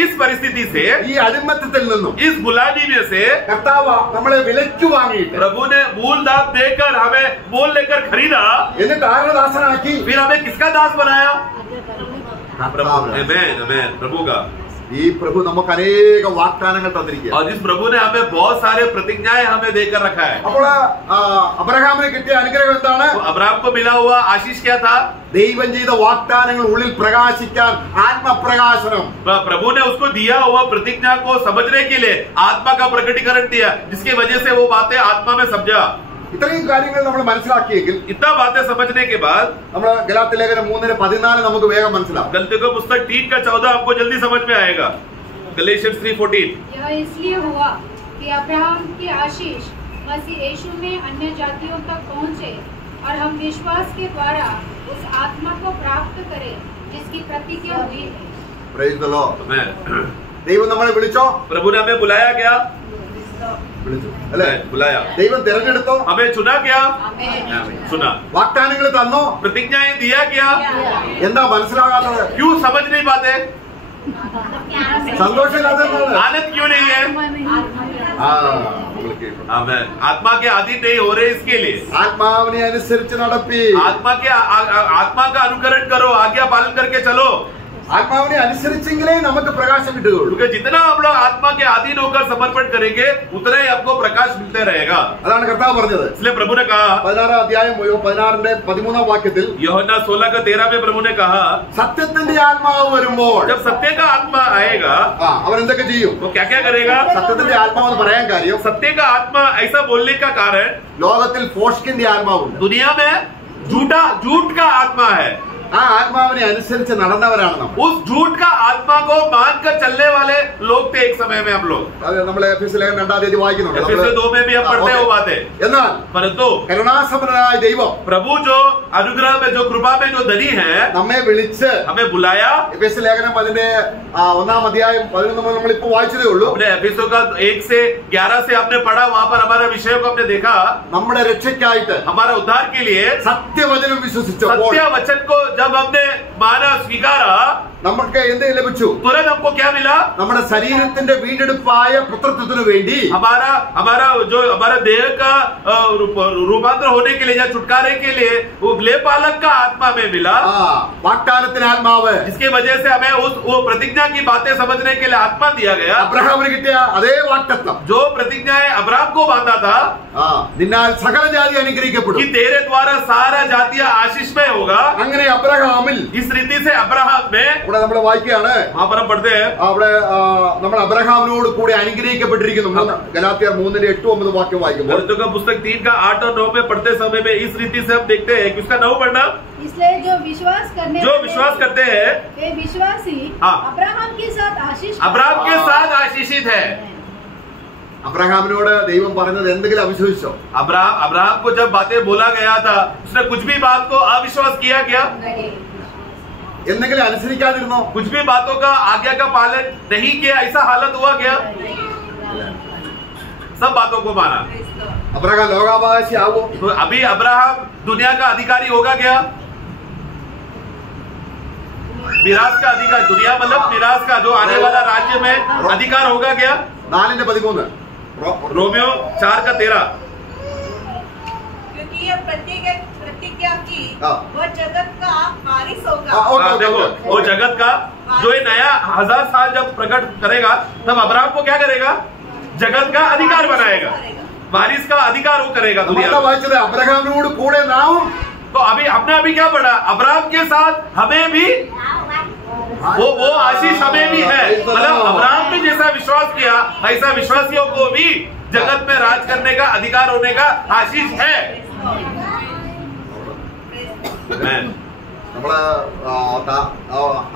इस परिस्थिति से, ഈ അടിമത്തത്തിൽ നിന്നും इस गुलामी में से കർത്താവ് നമ്മളെ വിലയ്ക്ക് വാങ്ങിയിട്ട് प्रभु ने मूल दाम देकर हमें मोल लेकर खरीदा, എന്നിട്ട് ആരുടെ ദാസനാക്കി? फिर हमें किसका दास बनाया? കർത്താവ്. आमेन, आमेन, प्रभु का। ഈ പ്രഭു നമുക്ക് അനേക വാഗ്ദാനങ്ങൾ തന്നിരിക്കുക. और जिस प्रभु ने हमें बहुत सारे प्रतिज्ञाएं हमें देकर रखा है। അപ്പോൾ അബ്രഹാമിന് കിട്ടിയ അനുഗ്രഹം എന്താണ്? तो अब्राहम को मिला हुआ आशीष क्या था? ദൈവം ചെയ്ത വാഗ്ദാനങ്ങൾ ഉള്ളിൽ പ്രകാശിക്കാൻ ആത്മപ്രകാശനം. प्रभु ने उसको दिया हुआ प्रतिज्ञा को समझने के लिए आत्मा का प्रकटीकरण दिया, जिसकी वजह से वो बातें आत्मा में समझा। ഇത്രയും കാര്യങ്ങൾ നമ്മൾ മനസ്സിലാക്കിയെങ്കിൽ इतना बातें समझने के बाद നമ്മൾ ഗലാത്യ ലേഖനം 3:14 നമുക്ക് വേഗം മനസ്സിലാവും. गलतियों का पुस्तक 3:14 आपको जल्दी समझ में आएगा। गलेशियंस 3:14। यह इसलिए हुआ कि अब्राहम की आशीष मसीह यीशु में अन्य जातियों तक पहुँचे और हम विश्वास के द्वारा उस आत्मा को प्राप्त करें जिसकी प्रतिज्ञा हुई है। Praise the Lord. आमेन। ദൈവം നമ്മളെ വിളിച്ചോ? प्रभु ने हमें बुलाया क्या? വിളിച്ചു അല്ലേ? बुलाया। ദൈവം തിരഞ്ഞെടുത്തോ? हमें चुना क्या? चुना। വാഗ്ദാനങ്ങൾ തന്നോ? प्रतिज्ञाएं दिया क्या? എന്താ മനസ്സിലാകാത്തത്? क्यों समझ नहीं पाते? സന്തോഷമില്ലാത്തത്? आनंद क्यों नहीं है? आमेन। आत्मा के अधीन नहीं हो रहे, इसके लिए ആത്മാവിനെ അനുസരിച്ച് നടപ്പി. आत्मा का अनुकरण करो, आज्ञा पालन करके चलो। ആത്മാവിനെ അനുസരിച്ചെങ്കിലേ നമുക്ക് പ്രകാശം കിട്ടുകയുള്ളൂ. क्योंकि जितना हम लोग आत्मा के अधीन होकर समर्पण करेंगे, उतना ही आपको प्रकाश मिलते रहेगा। അതാണ് കർത്താവ് പറഞ്ഞത്. इसलिए प्रभु ने कहा 16 അധ്യായം 16:13 വാക്യത്തിൽ, यूहन्ना 16:13 में प्रभु ने कहा, സത്യത്തിന്റെ ആത്മാവ് വരുമ്പോൾ जब सत्य का आत्मा आएगा അവൻ എന്തൊക്കെ ചെയ്യും? वो क्या क्या करेगा? സത്യത്തിന്റെ ആത്മാവ് എന്ന് പറയാൻ കാര്യം, सत्य का आत्मा ऐसा बोलने का कारण, ലോകത്തിൽ ഫോഷ്കിന്റെ ആത്മാവുണ്ട്. दुनिया में झूठ का आत्मा है। ആ ആത്മാവിനെ അനുസരിച്ച് നടന്നവരാണ് നമ്മൾ. उस झूठ का आत्मा को मानकर चलने वाले लोग थे एक समय में हम लोग। അത് നമ്മൾ എഫെസ്യ ലേഖനം 2 അധ്യായം വായിക്കുന്നുണ്ട്. एफेसियों 2 में भी हम पढ़ते हैं वो बातें। എന്നാൽ परंतु കരുണാസമ്പന്നനായ ദൈവം प्रभु जो अनुग्रह में, जो कृपा में जो धनी है, നമ്മെ വിളിച്ച് हमें बुलाया। എഫെസ്യ ലേഖനം അതിന്റെ 1 അധ്യായം 11 മുതൽ നമ്മൾ ഇപ്പോൾ വായിച്ചതേ ഉള്ളൂ. हमने एफेसियों का 1 से 11 से हमने पढ़ा, वहां पर हमारे विषयों को हमने देखा। നമ്മുടെ രക്ഷയ്ക്കായിട്ട് हमारा उद्धार के लिए സത്യവചനം വിശ്വസിച്ചപ്പോൾ सत्य वचन को जब हमने माना, स्वीकारा, നമുക്ക് എന്ത് ലഭിച്ചു? तुरंत हमको क्या मिला? നമ്മുടെ ശരീരത്തിന്റെ വീണ്ടെടുപ്പായ പുത്രത്വത്തിനു വേണ്ടി हमारा देह का रूपांतर होने के लिए या छुटकारे के लिए वो लेपालक का आत्मा में मिला। വാഗ്ദാനത്തിന് ആത്മാവ്, जिसकी वजह से हमें वो प्रतिज्ञा की बातें समझने के लिए आत्मा दिया गया। അബ്രഹാമിന് കിട്ടിയ അതേ വാഗ്ദത്തം, जो प्रतिज्ञाएं अब्राहम को बांधा था, നിന്നാൽ സകല ജാതി അനുഗ്രഹിക്കപ്പെടും, कि तेरे द्वारा सारा जातियां आशीषमय होगा। അങ്ങനെ അബ്രഹാമിൽ इस रीति से अब्राहम में ഇവിടെ നമ്മൾ വായിക്കുകയാണ്, वहां पर हम पढ़ते हैं അവിടെ നമ്മൾ അബ്രഹാമിനോട് കൂടി അനുഗ്രഹിക്കപ്പെട്ടിരിക്കുന്നു. ഗലാത്യർ 3:8-9 വാക്യം വായിക്കുമ്പോൾ पुस्तक 3 का 8 और 9 में पढ़ते समय में इस रीति से हम देखते हैं कि उसका 9 पढ़ना, इसलिए जो विश्वास करते हैं वे विश्वासी अब्राहम के साथ आशीषित है। അബ്രഹാമിനോട് ദൈവം പറഞ്ഞത് എന്തെങ്കിലും അവിശ്വസിച്ചോ? अब्राहम को जब बातें बोला गया था, उसने कुछ भी बात को अविश्वास किया क्या? എന്തെങ്കിലും അനുസരിക്കാതിരുന്നോ? कुछ भी बातों का आज्ञा का पालन नहीं किया, ऐसा हालत हुआ क्या? सब बातों को माना। അബ്രഹാം ലോകാവകാശി ആവോ? तो अभी अब्राहम दुनिया का अधिकारी होगा क्या? मिरास का अधिकार, दुनिया मतलब मिरास का जो आने वाला राज्य में अधिकार होगा क्या? 4:13 रोमियो 4:13। क्योंकि यह प्रतिज्ञा की वह जगत का वारिस होगा। देखो वो जगत का जो ये नया 1000 साल जब प्रकट करेगा, तब अब्राहम को क्या करेगा? जगत का अधिकार बनाएगा, वारिस का अधिकार वो करेगा दुनिया में। വായിച്ചത് അബ്രഹാമിനോട് കൂടെ നാം, तो हमने अभी क्या पढ़ा? अब्राहम के साथ हमें भी वो आशीष हमें भी है। मतलब अब्राहम ने जैसा विश्वास किया, ऐसा विश्वासियों को भी जगत में राज करने का अधिकार होने का आशीष है। നമ്മള്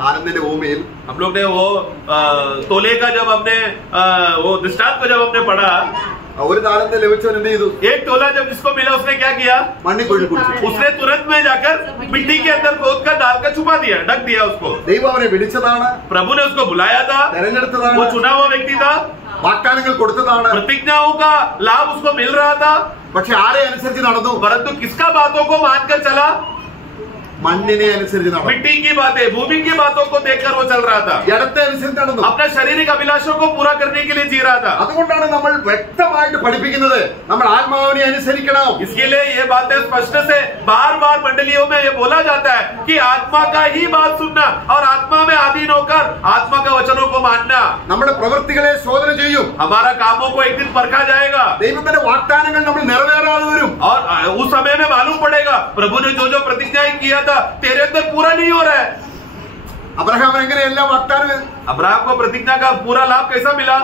ആനന്ദിന്റെ ഭൂമിയിൽ हम लोग ने वो तोले का जब हमने वो दृष्टांत को जब हमने पढ़ा, ഒരു താലന്ത് ലഭിച്ചവൻ എന്ത് ചെയ്തു? एक तोला जब जिसको मिला उसने क्या किया? മണ്ണിൽ കൊണ്ടു കുടിച്ചു. उसने तुरंत में जाकर मिट्टी के अंदर खोद कर डालकर छुपा दिया, ढक दिया उसको। ദൈവം അവനെ വിളിച്ചതാണ്, प्रभु ने उसको बुलाया था, തെരഞ്ഞെടുത്തതാണ്, वो चुना हुआ व्यक्ति था, വാഗ്ദാനങ്ങൾ കൊടുത്തതാണ്, प्रतिज्ञाओं का लाभ उसको मिल रहा था। പക്ഷെ ആരെ അനുസരിച്ച് നടന്നു? परंतु किसका बातों को मानकर चला? മണ്ണിനെ അനുസരിച്ച് നടന്നു. मिट्टी की बातें, भूमि की बातों को देखकर वो चल रहा था, ജഡത്തെ അനുസരിച്ച് നടന്നു. अपने शारीरिक अभिलाषों को पूरा करने के लिए जी रहा था। അതുകൊണ്ടാണ് നമ്മൾ വ്യക്തമായിട്ട് പഠിപ്പിക്കുന്നത്, നമ്മൾ ആത്മാവിനെ അനുസരിക്കണം. इसके लिए ये बातें स्पष्ट से बार बार मंडलियों में ये बोला जाता है कि आत्मा का ही बात सुनना और आत्मा में अधीन होकर आत्मा का वचनों को मानना। നമ്മുടെ പ്രവൃത്തികളെ ശോധന ചെയ്യും. हमारा कामों को एक दिन परखा जाएगा ദൈവത്തിന്റെ വാഗ്ദാനങ്ങൾ നമ്മൾ നിറവേറാതെ വരും. और उस समय में मालूम पड़ेगा प्रभु ने जो जो प्रतिज्ञाएं किया था तेरे अंदर पूरा नहीं हो रहा है। അബ്രഹാമിന് എങ്ങനെയെല്ലാം വാഗ്ദാനം? अब्राहम को प्रतिज्ञा का पूरा लाभ कैसा मिला?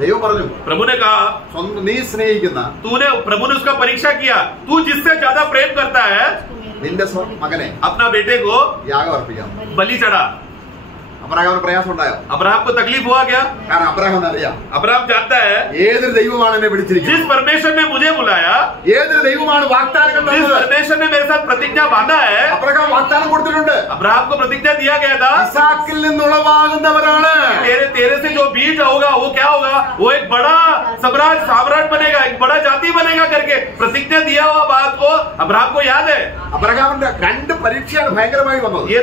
ദൈവം പറഞ്ഞു, प्रभु ने कहा നീ സ്നേഹിക്കുന്ന प्रभु ने उसका परीक्षा किया, तू जिससे ज्यादा प्रेम करता है നിന്റെ മകനെ अपना बेटे को യാഗം അർപ്പിക്കാം. बलि चढ़ा। അബ്രഹാമിന് പ്രയാസം ഉണ്ടായോ? अब्राहम को तकलीफ हुआ क्या? കാരണം അബ്രഹാമിന് അറിയാം अब्राहम जानता है ഏതൊരു ദൈവമാണ് എന്നെ വിളിച്ചിരിക്കുന്നത്, जिस परमेश्वर ने मुझे बुलाया, ഏതൊരു ദൈവമാണ് വാഗ്ദാനങ്ങൾ जिस തന്നത്. परमेश्वर ने मेरे साथ प्रतिज्ञा बांधा है, അബ്രഹാം വാഗ്ദാനം കൊടുത്തിട്ടുണ്ട്. अब्राहम को प्रतिज्ञा दिया गया था ഇസാക്കിൽ നിന്നുളവാകുന്നവരാണ്. तेरे से जो बीज होगा वो क्या होगा? वो एक बड़ा सम्राट बनेगा, एक बड़ा जाति बनेगा करके प्रतिज्ञा दिया हुआ बात को अब्राहम को याद है। അബ്രഹാമിന്റെ 2 പരീക്ഷയാണ് ഭയങ്കരമായി വന്നത്. ये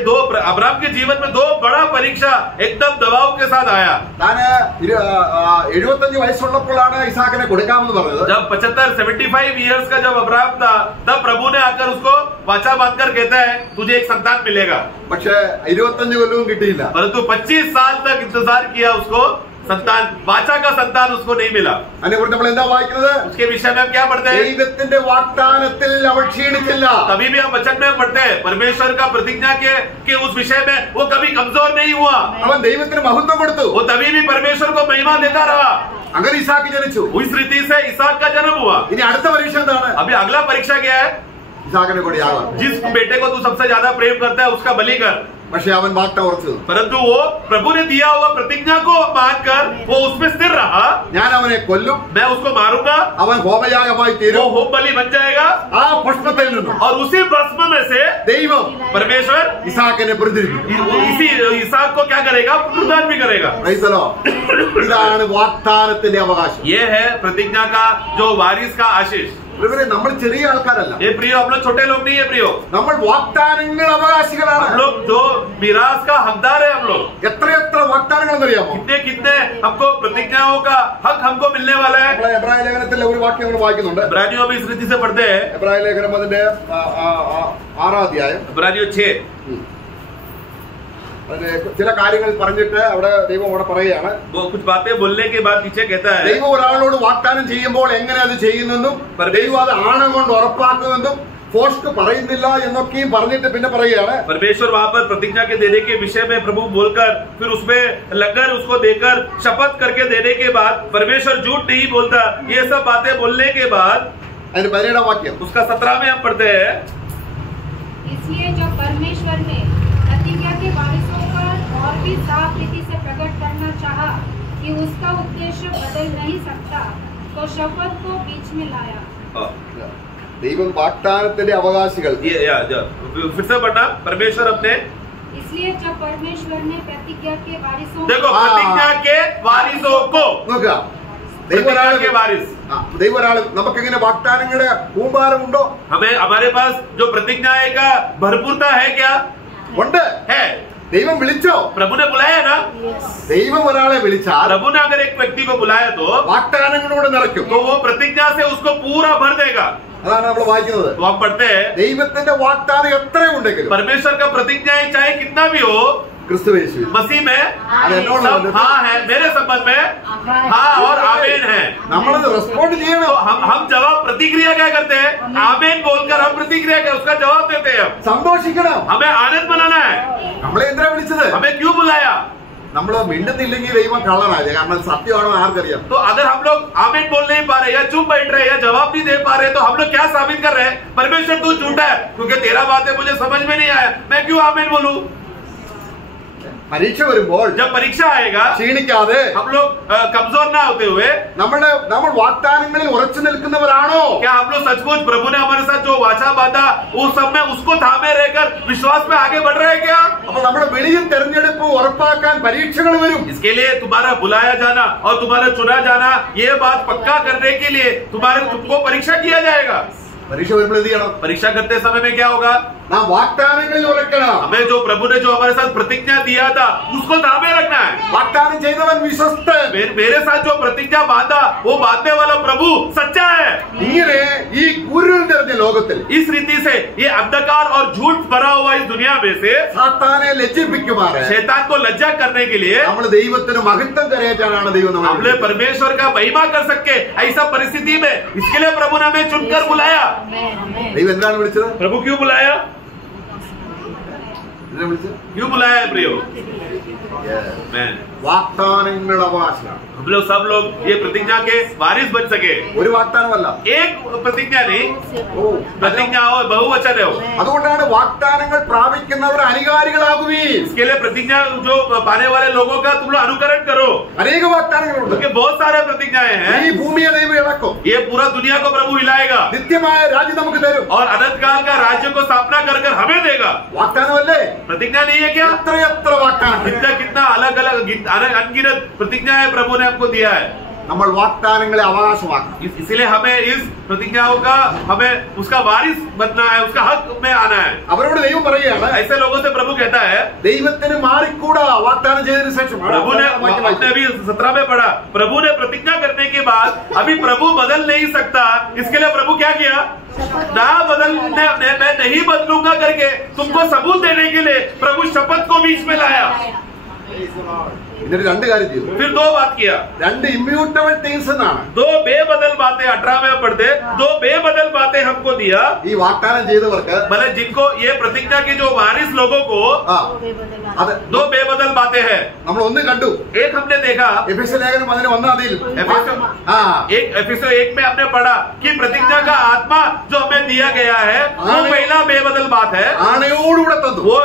अब्राहम के जीवन में 2 बड़ा परीक्षा एकदम दबाव के साथ आया। താന് 75 വയസ്സുള്ളപ്പോഴാണ് ഇസാക്കിനെ കൊടുക്കാമെന്ന് പറഞ്ഞത്. जब 75 ईयर्स का जब अब्राहम था, तब प्रभु ने आकर उसको वाचा बांधकर कहता है तुझे एक संतान मिलेगा। പക്ഷെ 25 കൊല്ലവും കിട്ടിയില്ല. परंतु 25 साल तक इंतजार किया, उसको संतान, वाचा का संतान उसको नहीं मिला। അതിനെക്കുറിച്ച് നമ്മൾ എന്താ വായിക്കുന്നത്? उसके विषय में हम क्या पढ़ते हैं? ദൈവത്തിന്റെ വാഗ്ദാനത്തിൽ അവൻ ക്ഷീണിച്ചില്ല. तभी भी हम वचन में पढ़ते हैं परमेश्वर का प्रतिज्ञा के उस विषय में वो कभी कमजोर नहीं हुआ। അവൻ ദൈവത്തിന് മഹത്വം കൊടുത്തു. वो तभी भी परमेश्वर को महिमा देता रहा। അങ്ങനെ ഇസാക്ക് ജനിച്ചു. इस रीति से इसहाक का जन्म हुआ। ഇനി അടുത്ത പരീക്ഷ എന്താണ്? अभी अगला परीक्षा क्या है? ഇസാക്കിനെ കൂടി യാഗം. जिस बेटे को तू सबसे ज्यादा प्रेम करता है उसका बलि कर। പക്ഷെ അവൻ വാഗ്ദാനം ഉറച്ചു. परंतु वो प्रभु ने दिया हुआ प्रतिज्ञा को मानकर वो उसमें स्थिर रहा। ഞാൻ അവനെ കൊല്ലും, मैं उसको मारूंगा, അവൻ ഹോമയാഗമായി वो തീരും. होम बलि बन जाएगा। ആ പുഷ്പത്തിൽ നിന്നും और उसी भस्म में से ദൈവം परमेश्वर ഇസാക്കിനെ പ്രതിരിക്കും. इसी इसहाक को क्या करेगा? प्रदान भी करेगा। Praise the Lord. ഇതാണ് വാഗ്ദാനത്തിന്റെ അവകാശം. ये है प्रतिज्ञा का जो वारिस का आशीष। ഇവരെ നമ്മൾ ചെറിയ ആൾക്കാരല്ല. ये प्रियो हम लोग छोटे लोग नहीं है प्रियो, നമ്മൾ വാഗ്ദാനങ്ങൾ അവകാശികളാണ്. हम लोग जो मिरास का हकदार है. हम लोग എത്രയെത്ര വാഗ്ദാനങ്ങൾ എന്നറിയാമോ? कितने कितने हमको प्रतिज्ञाओं का हक हमको मिलने वाला है. നമ്മളെ എബ്രായ ലേഖനത്തിലെ ഒരു വാക്യം നമ്മൾ വായിക്കുന്നുണ്ട്. इब्रानियों में इस रीति से पढ़ते हैं. എബ്രായ ലേഖനം അതിന്റെ 6-ാം അധ്യായം. इब्रानियों 6 അതിന് ചില കാര്യങ്ങൾ പറഞ്ഞിട്ട് അവിടെ ദൈവം അവിടെ പറയുകയാണ്. वो कुछ बातें बोलने के बाद पीछे कहता है, ദൈവം ഒരാളോട് വാഗ്ദാനം ചെയ്യുമ്പോൾ എങ്ങനെ അത് ചെയ്യുന്നെന്നും ദൈവം അത് ആണം കൊണ്ട് ഉറപ്പാക്കുമെന്നും ഫോസ്റ്റ് പറയുന്നില്ല എന്നൊക്കെയും പറഞ്ഞിട്ട് പിന്നെ പറയുകയാണ്. परमेश्वर वहां पर प्रतिज्ञा के देने के विषय में प्रभु बोलकर फिर उसमें लगकर उसको देकर शपथ करके देने के बाद परमेश्वर झूठ नहीं बोलता. ये सब बातें बोलने के बाद അതിന് 17-ാം വാക്യം उसका 17 में हम पढ़ते हैं. इसलिए जब परमेश्वर ने प्रतिज्ञा के वारिसों पर और भी साफ रीति से प्रकट करना चाहा कि उसका उद्देश्य बदल नहीं सकता, तो शपथ को बीच में लाया. ദൈവം വാഗ്ദാനത്തിന്റെ അവകാശികൾ. फिर से पढ़ना. परमेश्वर अपने, इसलिए जब परमेश्वर ने प्रतिज्ञा के वारिसों देखो प्रतिज्ञा के वारिसों को, നോക്കുക, प्रतिज्ञा के वारिस ദൈവം ഒരാള് നമുക്കെങ്ങനെ വാഗ്ദാനങ്ങളുടെ കൂമ്പാരമുണ്ടോ? हमें हमारे पास जो प्रतिज्ञाएं का भरपूरता है क्या? ഉണ്ട്. है. ദൈവം വിളിച്ചോ? प्रभु ने बुलाया ना. ദൈവം ഒരാളെ വിളിച്ചാൽ प्रभु ने अगर एक व्यक्ति को बुलाया तो വാഗ്ദാനങ്ങളോട് നിറയ്ക്കും. वो प्रतिज्ञा से उसको पूरा भर देगा. അതാണ് നമ്മൾ വായിക്കുന്നത്. तो हम पढ़ते हैं, ദൈവത്തിന്റെ വാഗ്ദാനം എത്രയുണ്ടെങ്കിലും परमेश्वर का प्रतिज्ञाएं चाहे कितना भी हो, ക്രിസ്തുയേശുവിൽ मसीह में എന്നോട് सब हाँ है. मेरे संबंध में हाँ और आमीन है. നമ്മളത് റെസ്പോണ്ട് ചെയ്യണം. तो हम जवाब प्रतिक्रिया क्या करते हैं? आमीन बोलकर हम प्रतिक्रिया क्या उसका जवाब देते हैं. സന്തോഷിക്കണം. हमें आनंद मनाना है. നമ്മളെ എന്തിനാ വിളിച്ചത്? हमें क्यों बुलाया? നമ്മൾ മിണ്ടുന്നില്ലെങ്കിൽ ദൈവം കള്ളനായത്. കാരണം സത്യമാണോ ആർക്കറിയാം? तो अगर हम लोग आमीन बोल नहीं पा रहे या चुप बैठ रहे या जवाब नहीं दे पा रहे तो हम लोग क्या साबित कर रहे हैं? परमेश्वर तू झूठा है क्योंकि तेरा बातें मुझे समझ में नहीं आया, मैं क्यों आमीन बोलूं? പരീക്ഷ വരുമ്പോൾ जब परीक्षा आएगा ക്ഷീണിക്കാതെ हम लोग कमजोर ना होते हुए, നമ്മൾ വാഗ്ദാനങ്ങളിൽ ഉറച്ചു നിൽക്കുന്നവരാണോ? क्या हम लोग सचमुच प्रभु ने हमारे साथ जो वाचा बांधा उस सब में उसको थामे रहकर विश्वास में आगे बढ़ रहे हैं क्या? അപ്പോൾ നമ്മുടെ വിളിയും തെരഞ്ഞെടുപ്പും ഉറപ്പാക്കാൻ പരീക്ഷകൾ വരും. इसके लिए तुम्हारा बुलाया जाना और तुम्हारा चुना जाना ये बात पक्का करने के लिए तुमको परीक्षा किया जाएगा. പരീക്ഷ വരുമ്പോൾ എന്ത് ചെയ്യണം? परीक्षा करते समय में क्या होगा? നാം വാഗ്ദാനങ്ങളിൽ ഉറക്കണം. हमें जो प्रभु ने जो हमारे साथ प्रतिज्ञा दिया था उसको थामे रखना है. വാഗ്ദാനം ചെയ്തവൻ വിശ്വസ്തൻ. मेरे साथ जो प्रतिज्ञा बांधा वो बांधने वाला प्रभु सच्चा है. ഇങ്ങനെ ഈ കുരുൾ നിറഞ്ഞ ലോകത്തിൽ इस रीति से ये अंधकार और झूठ भरा हुआ इस दुनिया में से സാത്താനെ ലജ്ജിപ്പിക്കുമാറ് शैतान को लज्जा करने के लिए നമ്മൾ ദൈവത്തിന് മഹത്വം കരയറ്റാനാണ് ദൈവം हमने നമ്മളെ परमेश्वर का महिमा कर सके ऐसा परिस्थिति में इसके लिए प्रभु ने हमें चुनकर बुलाया. ദൈവം എന്താണ് വിളിച്ചത്? प्रभु क्यों बुलाया? എന്തിനാ വിളിച്ചത്? क्यों बुलाया है प्रियो? मैं വാഗ്ദാനങ്ങളുടെ അവകാശിയാണ്. हम लोग सब लोग ये प्रतिज्ञा के वारिस बन सके. ഒരു വാഗ്ദാനമല്ല. एक प्रतिज्ञा नहीं, ഓ, प्रतिज्ञा हो बहुवचन हो. അതുകൊണ്ടാണ് വാഗ്ദാനങ്ങൾ പ്രാപിക്കുന്നവർ അനുകാരികളാകുവീൻ. इसके लिए प्रतिज्ञा जो पाने वाले लोगों का तुम लोग अनुकरण करो അനേക വാഗ്ദാനങ്ങളുണ്ട്. क्योंकि बहुत सारे प्रतिज्ञाएं हैं. ഈ ഭൂമിയെ ദൈവം ഇളക്കും. ये पूरा दुनिया को प्रभु हिलाएगा നിത്യമായ രാജ്യം നമുക്ക് തരും. और अनंत काल का राज्य को स्थापना कर कर हमें देगा. വാഗ്ദാനമല്ലേ? प्रतिज्ञा नहीं है क्या? എത്രയെത്ര വാഗ്ദാനം. कितना कितना अलग अलग अनगिनत प्रतिज्ञाएं प्रभु ने हमको दिया है. നമ്മൾ വാഗ്ദാനങ്ങളെ അവകാശമാക്കണം. इसलिए हमें इस प्रतिज्ञाओं का हमें उसका वारिस बनना है, उसका हक में आना है. അവരോട് ദൈവം പറയുകയാണ്, ऐसे लोगों से प्रभु कहता है, ദൈവത്തിന് മാറിക്കൂടാ വാഗ്ദാനം ചെയ്തതിനു ശേഷം. प्रभु ने अपने अभी 17 में पढ़ा, प्रभु ने प्रतिज्ञा करने के बाद अभी प्रभु बदल नहीं सकता. इसके लिए प्रभु क्या किया? ना बदलने मैं नहीं बदलूंगा करके तुमको सबूत देने के लिए प्रभु शपथ को बीच में लाया. എന്നിട്ട് രണ്ട് കാര്യം ചെയ്തു. फिर दो बात किया. രണ്ട് ഇമ്മ്യൂട്ടബിൾ തിങ്സ് എന്നാണ്. दो बेबदल बातें 18 में पढ़ते, दो बेबदल बातें हमको दिया. ഈ വാഗ്ദാനം ചെയ്തവർക്ക് मतलब जिनको ये प्रतिज्ञा के जो वारिस लोगों को അത് दो बेबदल बातें हैं. നമ്മൾ ഒന്ന് കണ്ടു. एक हमने देखा എഫെസ്യ ലേഖനം 1:1 एफिसों 1 में हमने पढ़ा कि प्रतिज्ञा का आत्मा जो हमें दिया गया है वो पहला बेबदल बात है. ആണയോടുകൂടെ തന്നു. वो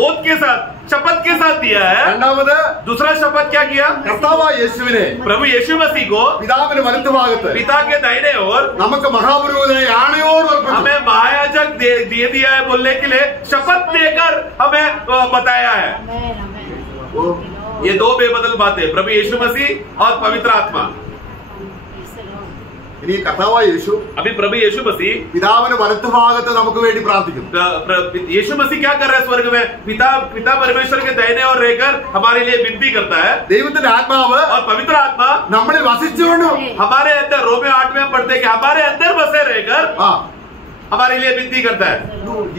ओथ के साथ शपथ के साथ दिया है. രണ്ടാമത് दूसरा शपथ क्या किया? കർത്താവായ യേശുവിനെ प्रभु यीशु मसीह को പിതാവിന് വലത്തുഭാഗത്ത് पिता के दाहिने ओर നമുക്ക് മഹാപുരോഹിതനെ ആണയോട് ഉറപ്പിച്ചു. हमें महायाजक दे दिया है बोलने के लिए शपथ देकर हमें बताया है. ये दो बेबदल बातें, प्रभु यीशु मसीह और पवित्र आत्मा. ഇനി കർത്താവായ യേശു अभी प्रभु यीशु मसीह പിതാവിന് വലത്തുഭാഗത്ത് നമുക്ക് വേണ്ടി പ്രാർത്ഥിക്കുന്നു. यीशु मसीह क्या कर रहा है स्वर्ग में? पिता परमेश्वर के दाहिने और रहकर हमारे लिए विनती करता है. ദൈവത്തിന്റെ ആത്മാവ് और पवित्र आत्मा നമ്മളിൽ വസിച്ചുകൊണ്ട് हमारे अंदर, रोमियो 8 में पढ़ते हैं कि हमारे अंदर बसे रहकर हमारे लिए विनती करता है.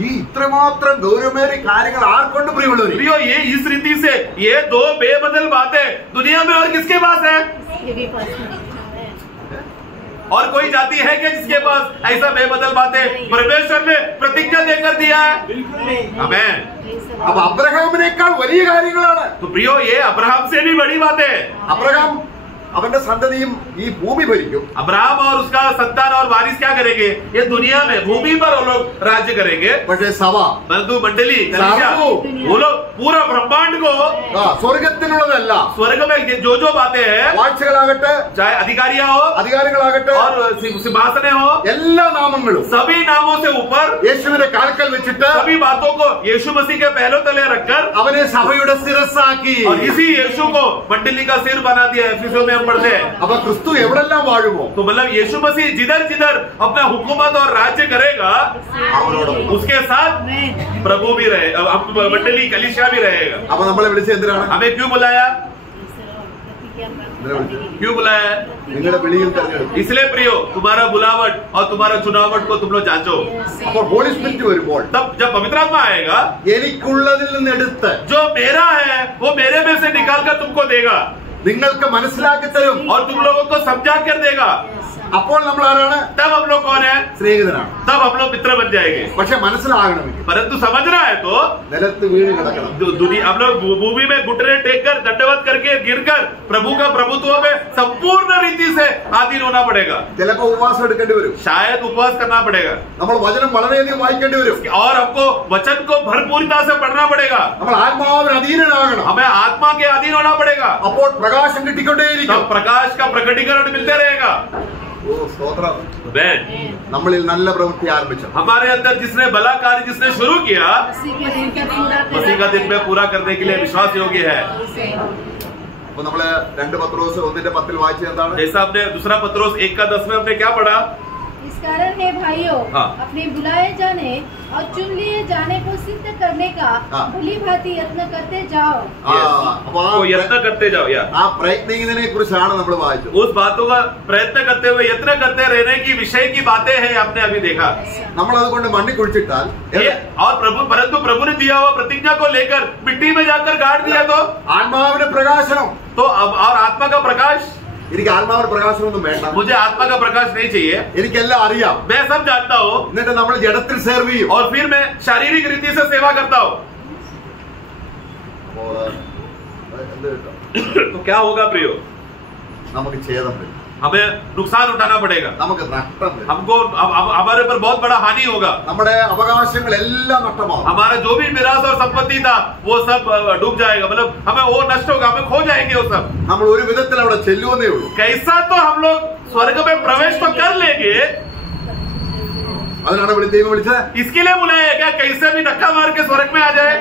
ഈ ഇത്രമാത്രം ഗൗരവമേറിയ കാര്യങ്ങൾ ആർക്കൊണ്ട് പ്രിയമുള്ളവർ? प्रियो, ये इस रीति से ये दो बेबदल बातें दुनिया में और किसके पास है? और कोई जाति है क्या जिसके पास ऐसा बेबदल बातें परमेश्वर ने प्रतिज्ञा देकर दिया है? आमीन. അപ്പൊ അബ്രഹാമിനേക്കാൾ വലിയ കാര്യങ്ങളാണ്. तो प्रियो, ये अब्राहम से भी बड़ी बात है. അബ്രഹാം അവന്റെ സന്തതിയും ഈ ഭൂമി ഭരിക്കും. अब्राहम और उसका संतान और वारिस क्या करेंगे? ये दुनिया में भूमि पर वो लोग राज्य करेंगे. പക്ഷേ സഭ, बंधु मंडली, सारू, वो लोग पूरा ब्रह्मांड को, സ്വർഗത്തിനുള്ളതല്ല, स्वर्ग में जो बातें हैं, വാഴ്ചകളാകട്ടെ, चाहे अधिकारियां हो അധികാരികളാകട്ടെ, और सिंहासने हो, എല്ലാ നാമങ്ങളും सभी नामों से ऊपर യേശുവിന്റെ കാൽക്കൽ വെച്ചിട്ട് सभी बातों को यीशु मसीह के पहलों तले रखकर അവനെ സഭയുടെ ശിരസ്സാക്കി. और इसी यीशु को मंडली का सिर बना दिया. एफिसियों में हम पढ़ते हैं. അപ്പൊ ക്രിസ്തു എവിടെല്ലാം വാഴുമോ तो मतलब यीशु मसीह जिधर जिधर अपना हुकूमत और राज्य करेगा, उसके साथ प्रभु भी रहे, मंडली कलीसिया भी रहेगा. അപ്പൊ നമ്മളെ വിളിച്ച എന്തിനാണ്? हमें क्यों बुलाया? क्यों बुलाया? നിങ്ങളുടെ വിളിയിൽ തെരഞ്ഞെടുക്കും. इसलिए प्रियो, तुम्हारा बुलावट और तुम्हारा चुनावट को तुम लोग जांचो. അപ്പൊ ഹോളി സ്പിരിറ്റ് വരുമ്പോൾ तब जब पवित्र आत्मा आएगा, എനിക്കുള്ളതിൽ നിന്ന് എടുത്ത് जो मेरा है वो मेरे में से निकाल कर तुमको देगा നിങ്ങൾക്ക് മനസ്സിലാക്കി തരും. और तुम लोगों को समझा कर देगा. അപ്പോൾ നമ്മൾ ആരാണ്? तब हम लोग कौन है? സ്നേഹിതനാണ്. तब हम लोग मित्र बन जाएंगे. പക്ഷെ മനസ്സിലാകണമെങ്കിൽ परंतु समझना है तो നിലത്ത് വീണ് കിടക്കണം. दुनिया हम लोग भूमि में घुटने टेक कर दंडवत करके गिरकर प्रभु का प्रभुत्व में संपूर्ण रीति से आधीन होना पड़ेगा. ചിലപ്പോൾ ഉപവാസം എടുക്കേണ്ടി വരും. शायद उपवास करना पड़ेगा. നമ്മൾ വചനം വളരെയധികം വായിക്കേണ്ടി വരും. और हमको वचन को भरपूरता से पढ़ना पड़ेगा. നമ്മൾ ആത്മാവിന് അധീനനാകണം. हमें आत्मा के अधीन होना पड़ेगा. അപ്പോൾ പ്രകാശം കിട്ടിക്കൊണ്ടേയിരിക്കും. तब प्रकाश का प्रकटीकरण मिलते रहेगा. ഓ സ്തോത്രം. Amen. നമ്മളിൽ നല്ല പ്രവൃത്തി ആരംഭിച്ചു. हमारे अंदर जिसने भला कार्य जिसने शुरू किया, मसीह का दिन में पूरा करने के लिए विश्वास योग्य है. അപ്പൊ നമ്മള് 2 പത്രോസ് 1:10 വായിച്ചത് എന്താണ്? जैसा हमने दूसरा पत्रोस 1:10 में हमने क्या पढ़ा? इस कारण है भाइयों, हाँ। अपने बुलाए जाने और चुन लिए जाने को सिद्ध करने का हाँ। भली भांति यत्न करते जाओ. അപ്പൊ तो यत्न करते जाओ यार. ആ പ്രയത്നിക്കുന്നതിനെ കുറിച്ചാണ് നമ്മൾ വായിച്ചത്. उस बातों का प्रयत्न करते हुए यत्न करते रहने की विषय की बातें हैं, आपने अभी देखा. നമ്മൾ അതുകൊണ്ട് മണ്ണി കുഴിച്ചിട്ടാൽ और परंतु प्रभु ने दिया हुआ प्रतिज्ञा को लेकर मिट्टी में जाकर गाड़ दिया तो ആത്മാവിന്റെ പ്രകാശനം. अब और आत्मा का प्रकाश. എനിക്ക് ആത്മാവിന്റെ പ്രകാശനമൊന്നും വേണ്ട. मुझे आत्मा का प्रकाश नहीं चाहिए. എനിക്കെല്ലാം അറിയാം. मैं सब जानता हूँ. എന്നിട്ട് നമ്മൾ ജഡത്തിൽ സെർവ് ചെയ്യും. और फिर मैं शारीरिक रीति से सेवा करता हूँ. അപ്പോ എന്ത് കിട്ടും? तो क्या होगा प्रियो? നമുക്ക് ഛേദം വരും. हमें नुकसान उठाना पड़ेगा. നമുക്ക് നഷ്ടം വരും. हमको हमारे ऊपर बहुत बड़ा हानि होगा. നമ്മുടെ അവകാശങ്ങളെല്ലാം നഷ്ടമാകും. हमारा जो भी मिरास और संपत्ति था वो सब डूब जाएगा. मतलब हमें वो नष्ट होगा, हमें खो जाएंगे वो सब. നമ്മൾ ഒരു വിധത്തിൽ അവിടെ ചെല്ലുവന്നേ ഉള്ളൂ. कैसा तो हम लोग स्वर्ग में प्रवेश तो कर लेंगे. അതിനാണ് ദൈവം വിളിച്ചത്. इसके लिए बुलाया है क्या? कैसे भी धक्का मार के स्वर्ग में आ जाए?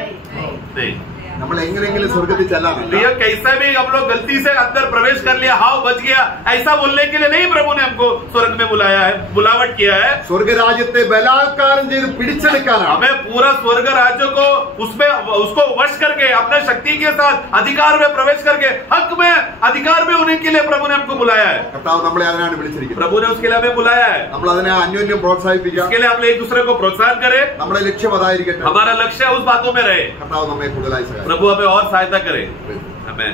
नहीं. നമ്മൾ എങ്ങനെയെങ്കിലും स्वर्गത്തിൽ ചെല്ലാനല്ല. भैया कैसे भी हम लोग गलती से अंदर प्रवेश कर लिया, हाव बच गया, ऐसा बोलने के लिए नहीं प्रभु ने हमको स्वर्ग में बुलाया है, बुलावट किया है. സ്വർഗരാജ്യത്തെ ബലാത്കാരം ചെയ്ത് പിടിച്ചെടുക്കാനാണ്. हमें पूरा स्वर्ग राज्य को उसमें उसको वश करके अपने शक्ति के साथ अधिकार में प्रवेश करके हक में अधिकार में होने के लिए प्रभु ने हमको बुलाया है. കർത്താവ് നമ്മളെ അതിനാണ് വിളിച്ചിരിക്കുന്നത്. प्रभु ने उसके लिए हमें बुलाया है. നമ്മൾ അതിനെ അന്യോന്യം പ്രോത്സാഹിപ്പിക്കാം. इसके लिए हम एक दूसरे को प्रोत्साहन करें. നമ്മുടെ ലക്ഷ്യം അതായിരിക്കട്ടെ. हमारा लक्ष्य उस बातों में रहे. കർത്താവ് നമ്മെ കൂടുതലായി സഹായിക്കും. प्रभु हमें और सहायता करे. आमीन.